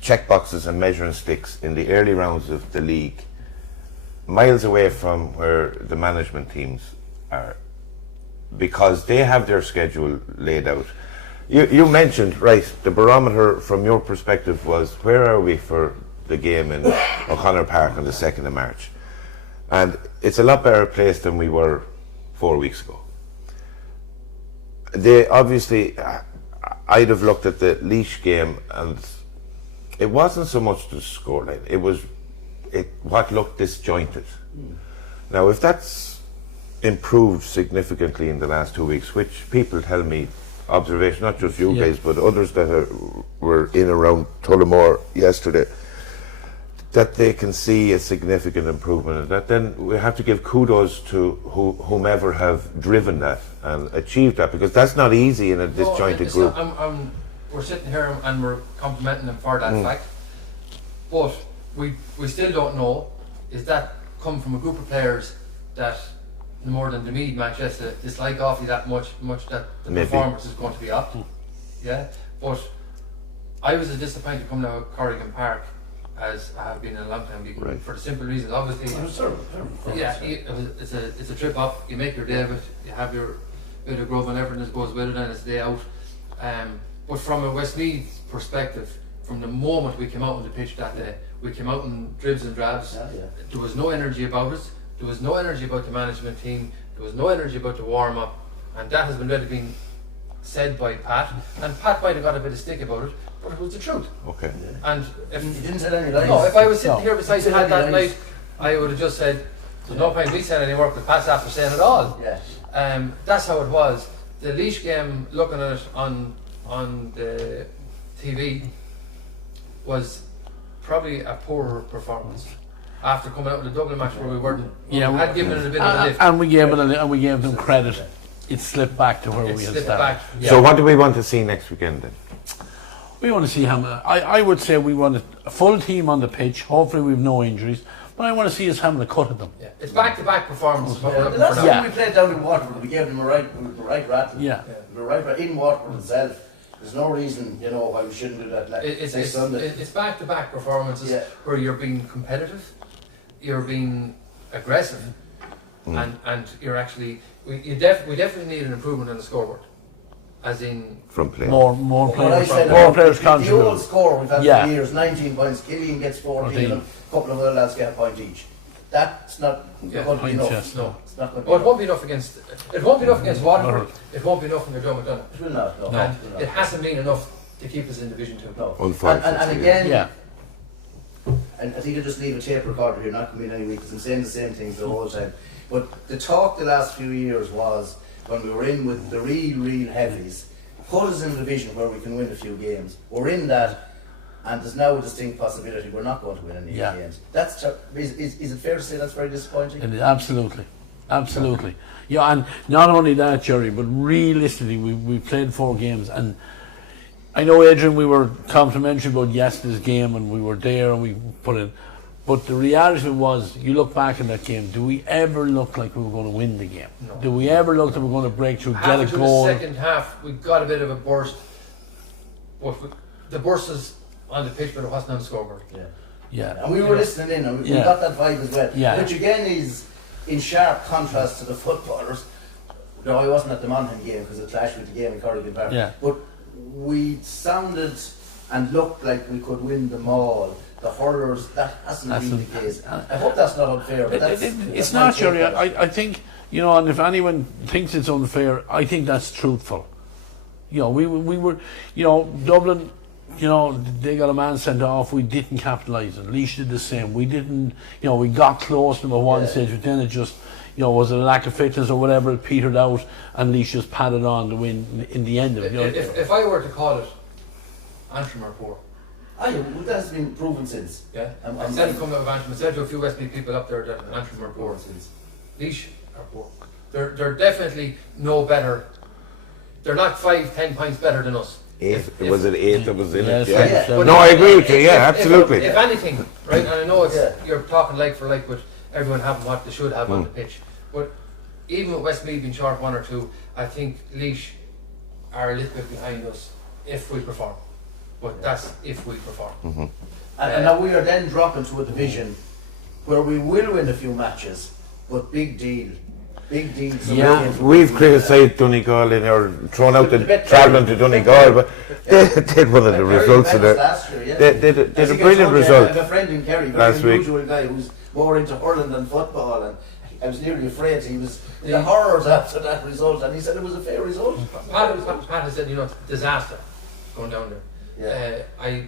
check boxes and measuring sticks in the early rounds of the league miles away from where the management teams are, because they have their schedule laid out. You mentioned, right, the barometer from your perspective was, where are we for the game in O'Connor Park on the 2nd of March? And it's a lot better place than we were 4 weeks ago. They obviously, I'd have looked at the Laois game, and it wasn't so much the scoreline, it was what looked disjointed. Now, if that's improved significantly in the last 2 weeks, which people tell me, observation, not just you guys, but others that were in around Tullamore yesterday, that they can see a significant improvement in that, then we have to give kudos to whomever have driven that and achieved that, because that's not easy in a disjointed group. We're sitting here and we're complimenting them for that fact, but we still don't know, is that come from a group of players that more than the Mead match yesterday dislike Offie that much that the Maybe. performance is going to be up. Yeah, but I was as disappointed coming out of Corrigan Park as I have been in a long time, because Right. for the simple reason, obviously, it's a trip up. You make your day of it. You have your bit of grub and everything that goes with it, and it's a day out. But from a Westmeath perspective, from the moment we came out on the pitch that day, we came out in dribs and drabs. There was no energy about it. There was no energy about the management team. There was no energy about the warm up, and that has been really been said by Pat. And Pat might have got a bit of stick about it, but it was the truth. Okay. And if You didn't say any lies. no, if I was sitting here You beside said Pat that any night, lies. I would have just said, "There's no point me saying any more because Pat's after saying it all." Yeah. That's how it was. The Laois game, looking at it on the TV, was probably a poorer performance after coming out with the Dublin match where we weren't. Yeah, we had given it a bit of a lift. and we gave them credit. It slipped back to where It we had slipped started. back. So what do we want to see next weekend then? We want to see how. I would say we want a full team on the pitch. Hopefully, we've no injuries. But I want to see us having a cut at them. Yeah. It's back-to-back performances. What we're The looking last for time now. we played down in Waterford, we gave them a right rattle. Yeah. The right in Waterford itself. There's no reason, why we shouldn't do that next Sunday. It's back-to-back performances where you're being competitive, you're being aggressive, and you're actually. We definitely need an improvement on the scoreboard, as in From play. More What I players, said, more players the old contribute. score we've had Yeah. for years, 19 points, Killian gets 14, 14. and a couple of other lads get a point each. That's not going to be Points, enough. yes. no. It's not going to Well, be it won't be enough against. It won't be enough against Waterford. It won't be enough against Joe McDonough. It will not, no. No. It will not. It hasn't been enough to keep us in Division 2. No. Unfortunately, And again, Yeah. and I think I'll just leave a tape recorder here, not coming in any week, because I'm saying the same things the whole time. But the talk the last few years was, when we were in with the real heavies, put us in a division where we can win a few games. We're in that, and there's now a distinct possibility we're not going to win any games. That's is it fair to say that's very disappointing? It is, absolutely. Yeah, and not only that, Gerry, but realistically, we played 4 games, and I know, Adrian, we were complimentary about yesterday's game, and we were there, and we put in. But the reality was, you look back in that game, do we ever look like we were going to win the game? No. Do we ever look like we were going to break through, get a Halfway through goal? the second half, we got a bit of a burst. But the burst was on the pitch, but it wasn't on the scoreboard. Yeah. And we were listening in, and we Yeah. got that vibe as well. Yeah. Which again is in sharp contrast to the footballers. No, I wasn't at the Monaghan game because it clashed with the game in Corrigan Park. Yeah. But we sounded and looked like we could win them all. The Hurlers, that hasn't been the case. I hope that's not unfair, but It's not, Gerry. I think, and if anyone thinks it's unfair, I think that's truthful. We were, Dublin, they got a man sent off, we didn't capitalise it. Laois did the same. We didn't, we got close to them at one stage, but then it just, was it a lack of fitness or whatever, it petered out, and Laois just padded on to win in the end of it. If I were to call it Antrim or poor, Well, that has been proven since. Yeah. Instead of coming up with Antrim, instead of a few Westmeath people up there that Antrim are poor since. Laois are poor. They're definitely no better. They're not 5-10 pints better than us. Was it 8 that was in it? Yeah. No, I agree with you. Yeah, absolutely. If anything, right, and I know you're talking like for like with everyone having what they should have on the pitch, but even with Westmeath being short 1 or 2, I think Laois are a little bit behind us if we perform. But that's if we perform. And now we are then dropping to a division where we will win a few matches, but big deal. We've criticised Donegal in our thrown out the travelling to Donegal, but they did one of the results of it. Last year, They did a brilliant result. I have a friend in Kerry, last very week. unusual guy who's more into hurling than football, and I was nearly afraid he was in the horrors after that result, and he said it was a fair result. Pat has said, disaster going down there. Yeah.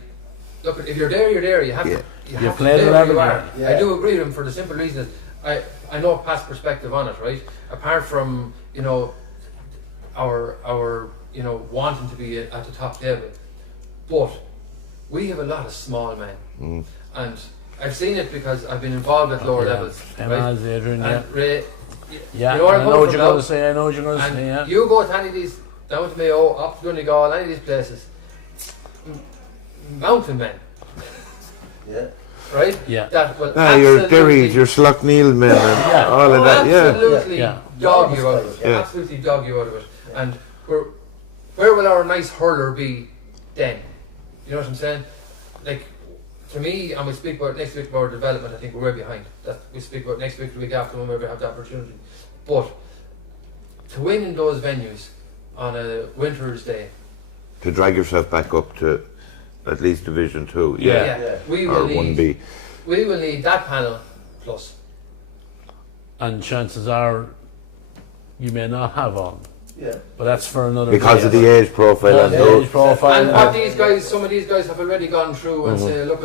Look, if you're there, you're there. You have to. You have to play play where you are. Yeah. I do agree with him for the simple reason that I know Pat's perspective on it, right? Apart from our wanting to be at the top level, but we have a lot of small men, and I've seen it because I've been involved at lower levels. Right? Adrian, and Ray, yeah, you know I know what you're going to now? say. I know what you're going to And say. Yeah. you go to any of these, down to Mayo, up to Donegal, any of these places, mountain men, Yeah. right? Yeah. That will Your absolutely, Derrys, your Slough-Neil men, and all of that. Yeah. absolutely Yeah. dog you out of it. Yeah. Absolutely dog you out of it. And where will our nice hurler be then? You know what I'm saying? Like, to me, and we speak about next week about development, I think we're way behind. That we speak about next week, the week after, when we have the opportunity. But to win in those venues on a winter's day, To drag yourself back up to at least Division 2. Yeah. we Or will need 1B. we will need that panel plus. And chances are you may not have on. Yeah. But that's for another Because day. of the age profile and the those. age profile. And what these guys, some of these guys have already gone through and say, look,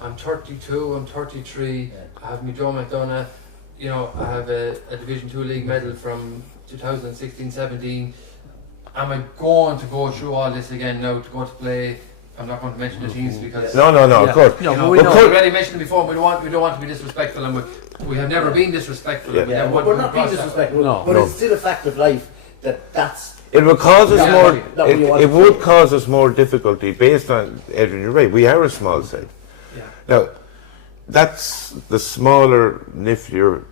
I'm 32, I'm 33, I have my Joe McDonough, I have a Division 2 league medal from 2016-17. Am I going to go through all this again now to go to play? I'm not going to mention the teams because No, of course. No, you but know, we we've know. already mentioned it before. We don't want to be disrespectful, and we have never been disrespectful. Yeah. We Yeah, never but want we're to not being cross that. disrespectful, No. but No. it's still a fact of life that's It will cause us Yeah. more. Not what you want It to would do. cause us more difficulty based on Adrian. You're right. We are a small side. Yeah. Now, that's the smaller, niftier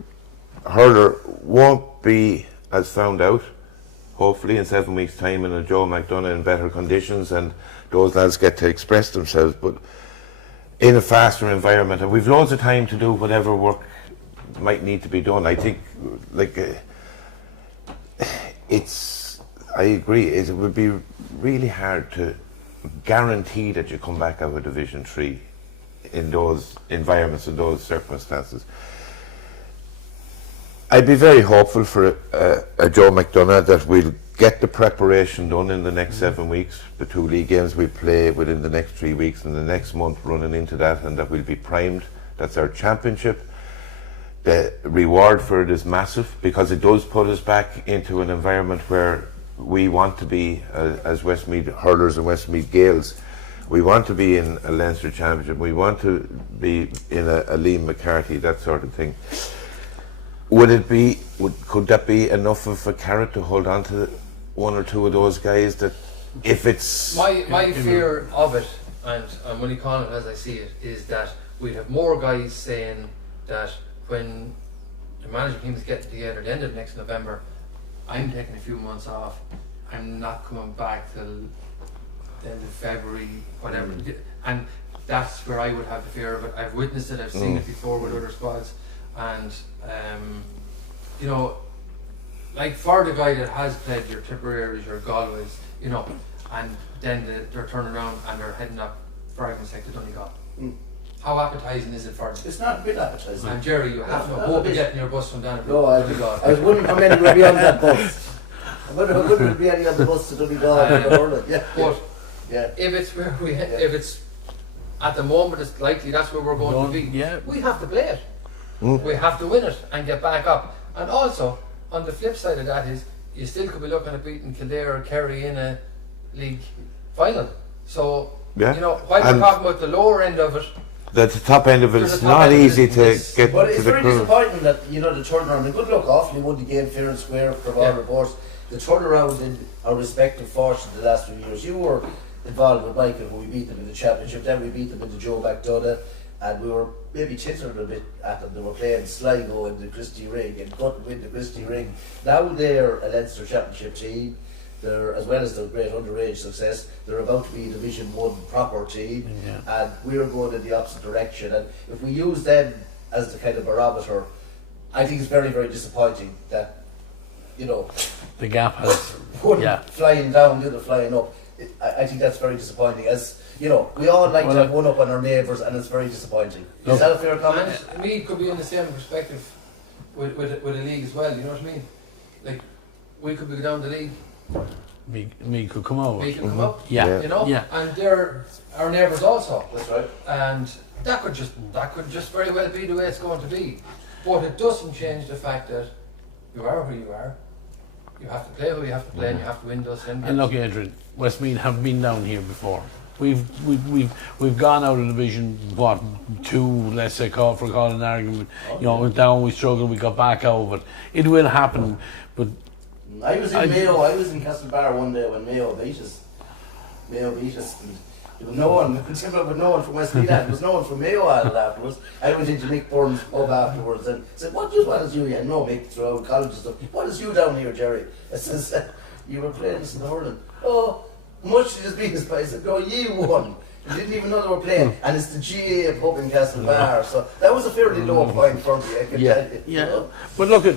hurler won't be as found out. Hopefully, in 7 weeks' time, in a Joe McDonough in better conditions, and those lads get to express themselves. But in a faster environment, and we've loads of time to do whatever work might need to be done. I think, I agree. It would be really hard to guarantee that you come back out of Division 3 in those environments, in those circumstances. I'd be very hopeful for a Joe McDonough that we'll get the preparation done in the next 7 weeks. The 2 league games we play within the next 3 weeks and the next month running into that, and that we'll be primed. That's our championship. The reward for it is massive because it does put us back into an environment where we want to be as Westmeath Hurlers and Westmeath Gaels. We want to be in a Leinster Championship. We want to be in a Liam McCarthy, that sort of thing. Could that be enough of a carrot to hold on to one or two of those guys? That if it's My fear of it, and I'm only calling it as I see it, is that we'd have more guys saying that when the management team is getting together at the end of next November, I'm taking a few months off, I'm not coming back till the end of February, whatever. And that's where I would have the fear of it. I've witnessed it, I've seen it before with other squads, and like for the guy that has played your Tipperaries, your Galways, and then they're turning around and they're heading up for argument's sake to Donegal. How appetizing is it for them? it's not a bit appetizing. And Gerry, you have to Not a hope bit. you're getting your bus from Donoghue No, to Donegal. I wouldn't how many would be on that bus. I wouldn't there be any on the bus to Donegal. But Yeah. if it's where if it's at the moment, it's likely that's where we're going to be. Yeah. We have to play it. We have to win it and get back up. And also, on the flip side of that is, you still could be looking at beating Kildare or Kerry in a league final. So Yeah. You know, while we're And talking about the lower end of it, the top end of it There's is a top not end of easy it, to it's- get But to it's the very crew. disappointing that, you know, the turnaround, and good luck, Offaly won the game fair and square from all Yeah. reports. The turnaround in our respective fortunes the last few years. You were involved with Michael when we beat them in the championship, then we beat them in the Joe McDonough, and we were maybe tittering a bit at them. They were playing Sligo in the Christie Ring and couldn't win the Christie Ring. Now they're a Leinster championship team. They're, as well as their great underage success, they're about to be a Division 1 proper team, and we're going in the opposite direction. And if we use them as the kind of barometer, I think it's very, very disappointing that, you know, The gap has. one Yeah. flying down, the other flying up. I think that's very disappointing. As you know, we all like to have one up on our neighbours, and it's very disappointing. Is that a fair comment? and me could be in the same perspective with a league as well. You know what I mean? Like, we could be down the league, Me could come over. we can come up. Yeah. You know, Yeah. and they're our neighbours also. That's right. And that could just very well be the way it's going to be. But it doesn't change the fact that you are who you are. You have to play who you have to play, and you have to win those games. And look, Adrian, Westmeath have been down here before. We've gone out of Division 2, let's say, for calling an argument. You know, went down, we struggled, we got back out of it. It will happen, but I was in Mayo. I was in Castlebar one day when Mayo beat us. And there was no one. With no one from Westmeath. There was no one from Mayo afterwards. I went into Mick Byrne's pub afterwards and said, "What is you?" Yeah, no, Mick throughout college and stuff. "What is you down here, Gerry?" I says, "You were playing this in the Hurling." "Oh, much did it beat us by?" I said, "No, you won. You didn't even know they were playing." And it's the GAA pub in Castlebar, so that was a fairly low point for me. I can tell you. You know? But look at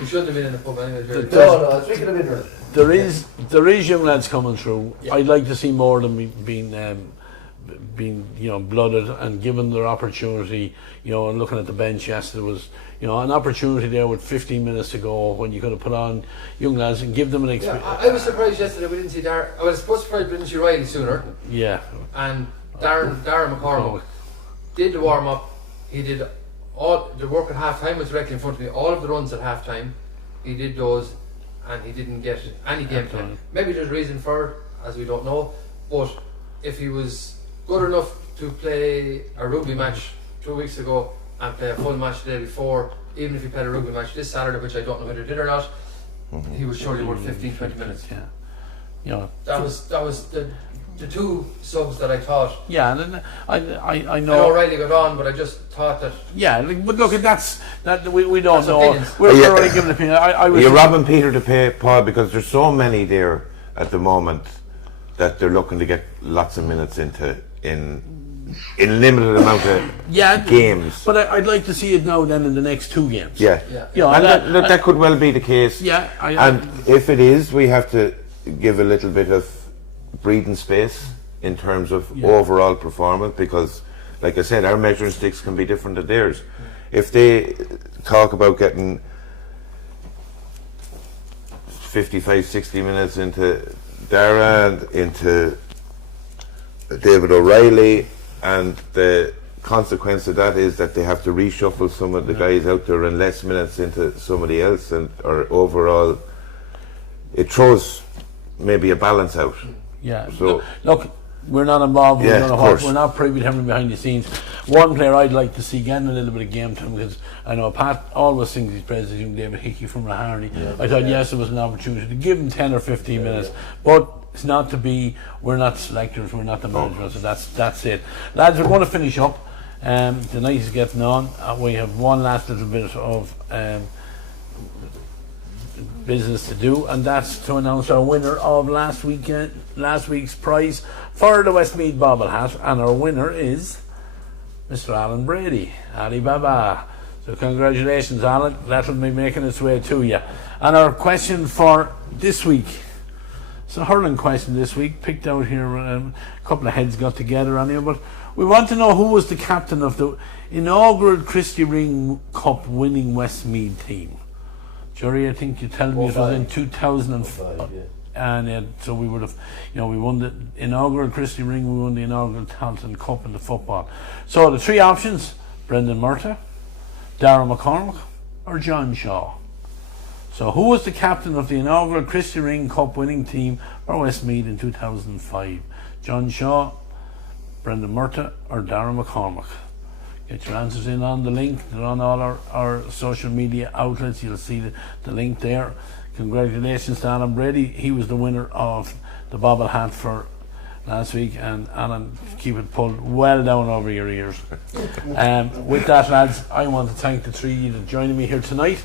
You shouldn't have been in the pub anyway. Jerry. No, I was thinking of it. there is young lads coming through. I'd like to see more of them being blooded and given their opportunity. You know, and looking at the bench yesterday was an opportunity there with 15 minutes to go when you could have put on young lads and give them an experience. Yeah, I was surprised yesterday we didn't see Darren. I was surprised we didn't see Riley sooner. Yeah. And Darren McCormick did the warm up. He did all the work at half time was directly in front of me. All of the runs at half time, he did those, and he didn't get any game time. Maybe there's a reason for it, as we don't know. But if he was good enough to play a rugby match 2 weeks ago and play a full match the day before, even if he played a rugby match this Saturday, which I don't know whether he did or not, he was surely worth 15-20 minutes. Yeah. You know, That was the two subs that I thought. yeah, and I I know. know Riley got on, but I just thought that. Yeah, but look, we don't That's know. opinions. We're already giving an opinion. I was You're robbing Peter to pay Paul because there's so many there at the moment that they're looking to get lots of minutes into in limited amount of games. But I'd like to see it now then in the next 2 games. Yeah. You know, And that could well be the case. Yeah, and if it is, we have to give a little bit of breathing space in terms of overall performance because, like I said, our measuring sticks can be different than theirs. If they talk about getting 55, 60 minutes into Dara and into David O'Reilly, and the consequence of that is that they have to reshuffle some of the guys out there and less minutes into somebody else, or overall it throws maybe a balance out. Yeah. So look, we're not involved. Yeah, of course. We're not privy to everything behind the scenes. One player I'd like to see getting a little bit of game time because I know Pat always thinks he's praised young David Hickey from Laharney. I thought yes, it was an opportunity to give him 10 or 15 minutes, but it's not to be. We're not selectors. We're not the managers. So that's it, lads. We're going to finish up. The night is getting on. We have one last little bit of business to do, and that's to announce our winner of last week's prize for the Westmeath bobble hat, and our winner is Mr. Alan Brady, Ali Baba. So congratulations, Alan. That'll be making its way to you. And our question for this week, it's a hurling question this week, picked out here. A couple of heads got together on here, but we want to know who was the captain of the inaugural Christie Ring Cup winning Westmeath team. Gerry, I think you tell me it was in 2005, and so we would have, we won the inaugural Christie Ring, we won the inaugural Taunton Cup in the football. So the 3 options: Brendan Murtagh, Darragh McCormick, or John Shaw. So who was the captain of the inaugural Christie Ring Cup winning team for Westmeath in 2005? John Shaw, Brendan Murta or Darren McCormick. Get your answers in on the link. They're on all our social media outlets. You'll see the link there. Congratulations to Alan Brady. He was the winner of the bobble hat for last week, and Alan, keep it pulled well down over your ears. With that, lads, I want to thank the three of you for joining me here tonight.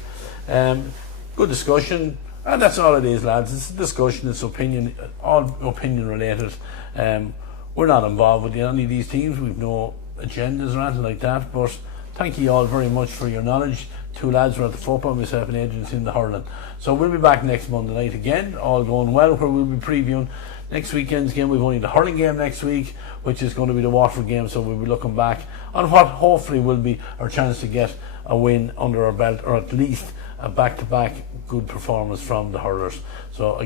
Good discussion, and that's all it is, lads. It's a discussion, it's opinion, all opinion related. We're not involved with any of these teams. We've no agendas or anything like that, but thank you all very much for your knowledge. Two lads were at the football, myself and Adrian's in the hurling. So we'll be back next Monday night again, all going well, where we'll be previewing next weekend's game. We've only the hurling game next week, which is going to be the Waterford game, so we'll be looking back on what hopefully will be our chance to get a win under our belt, or at least a back-to-back good performance from the hurlers. So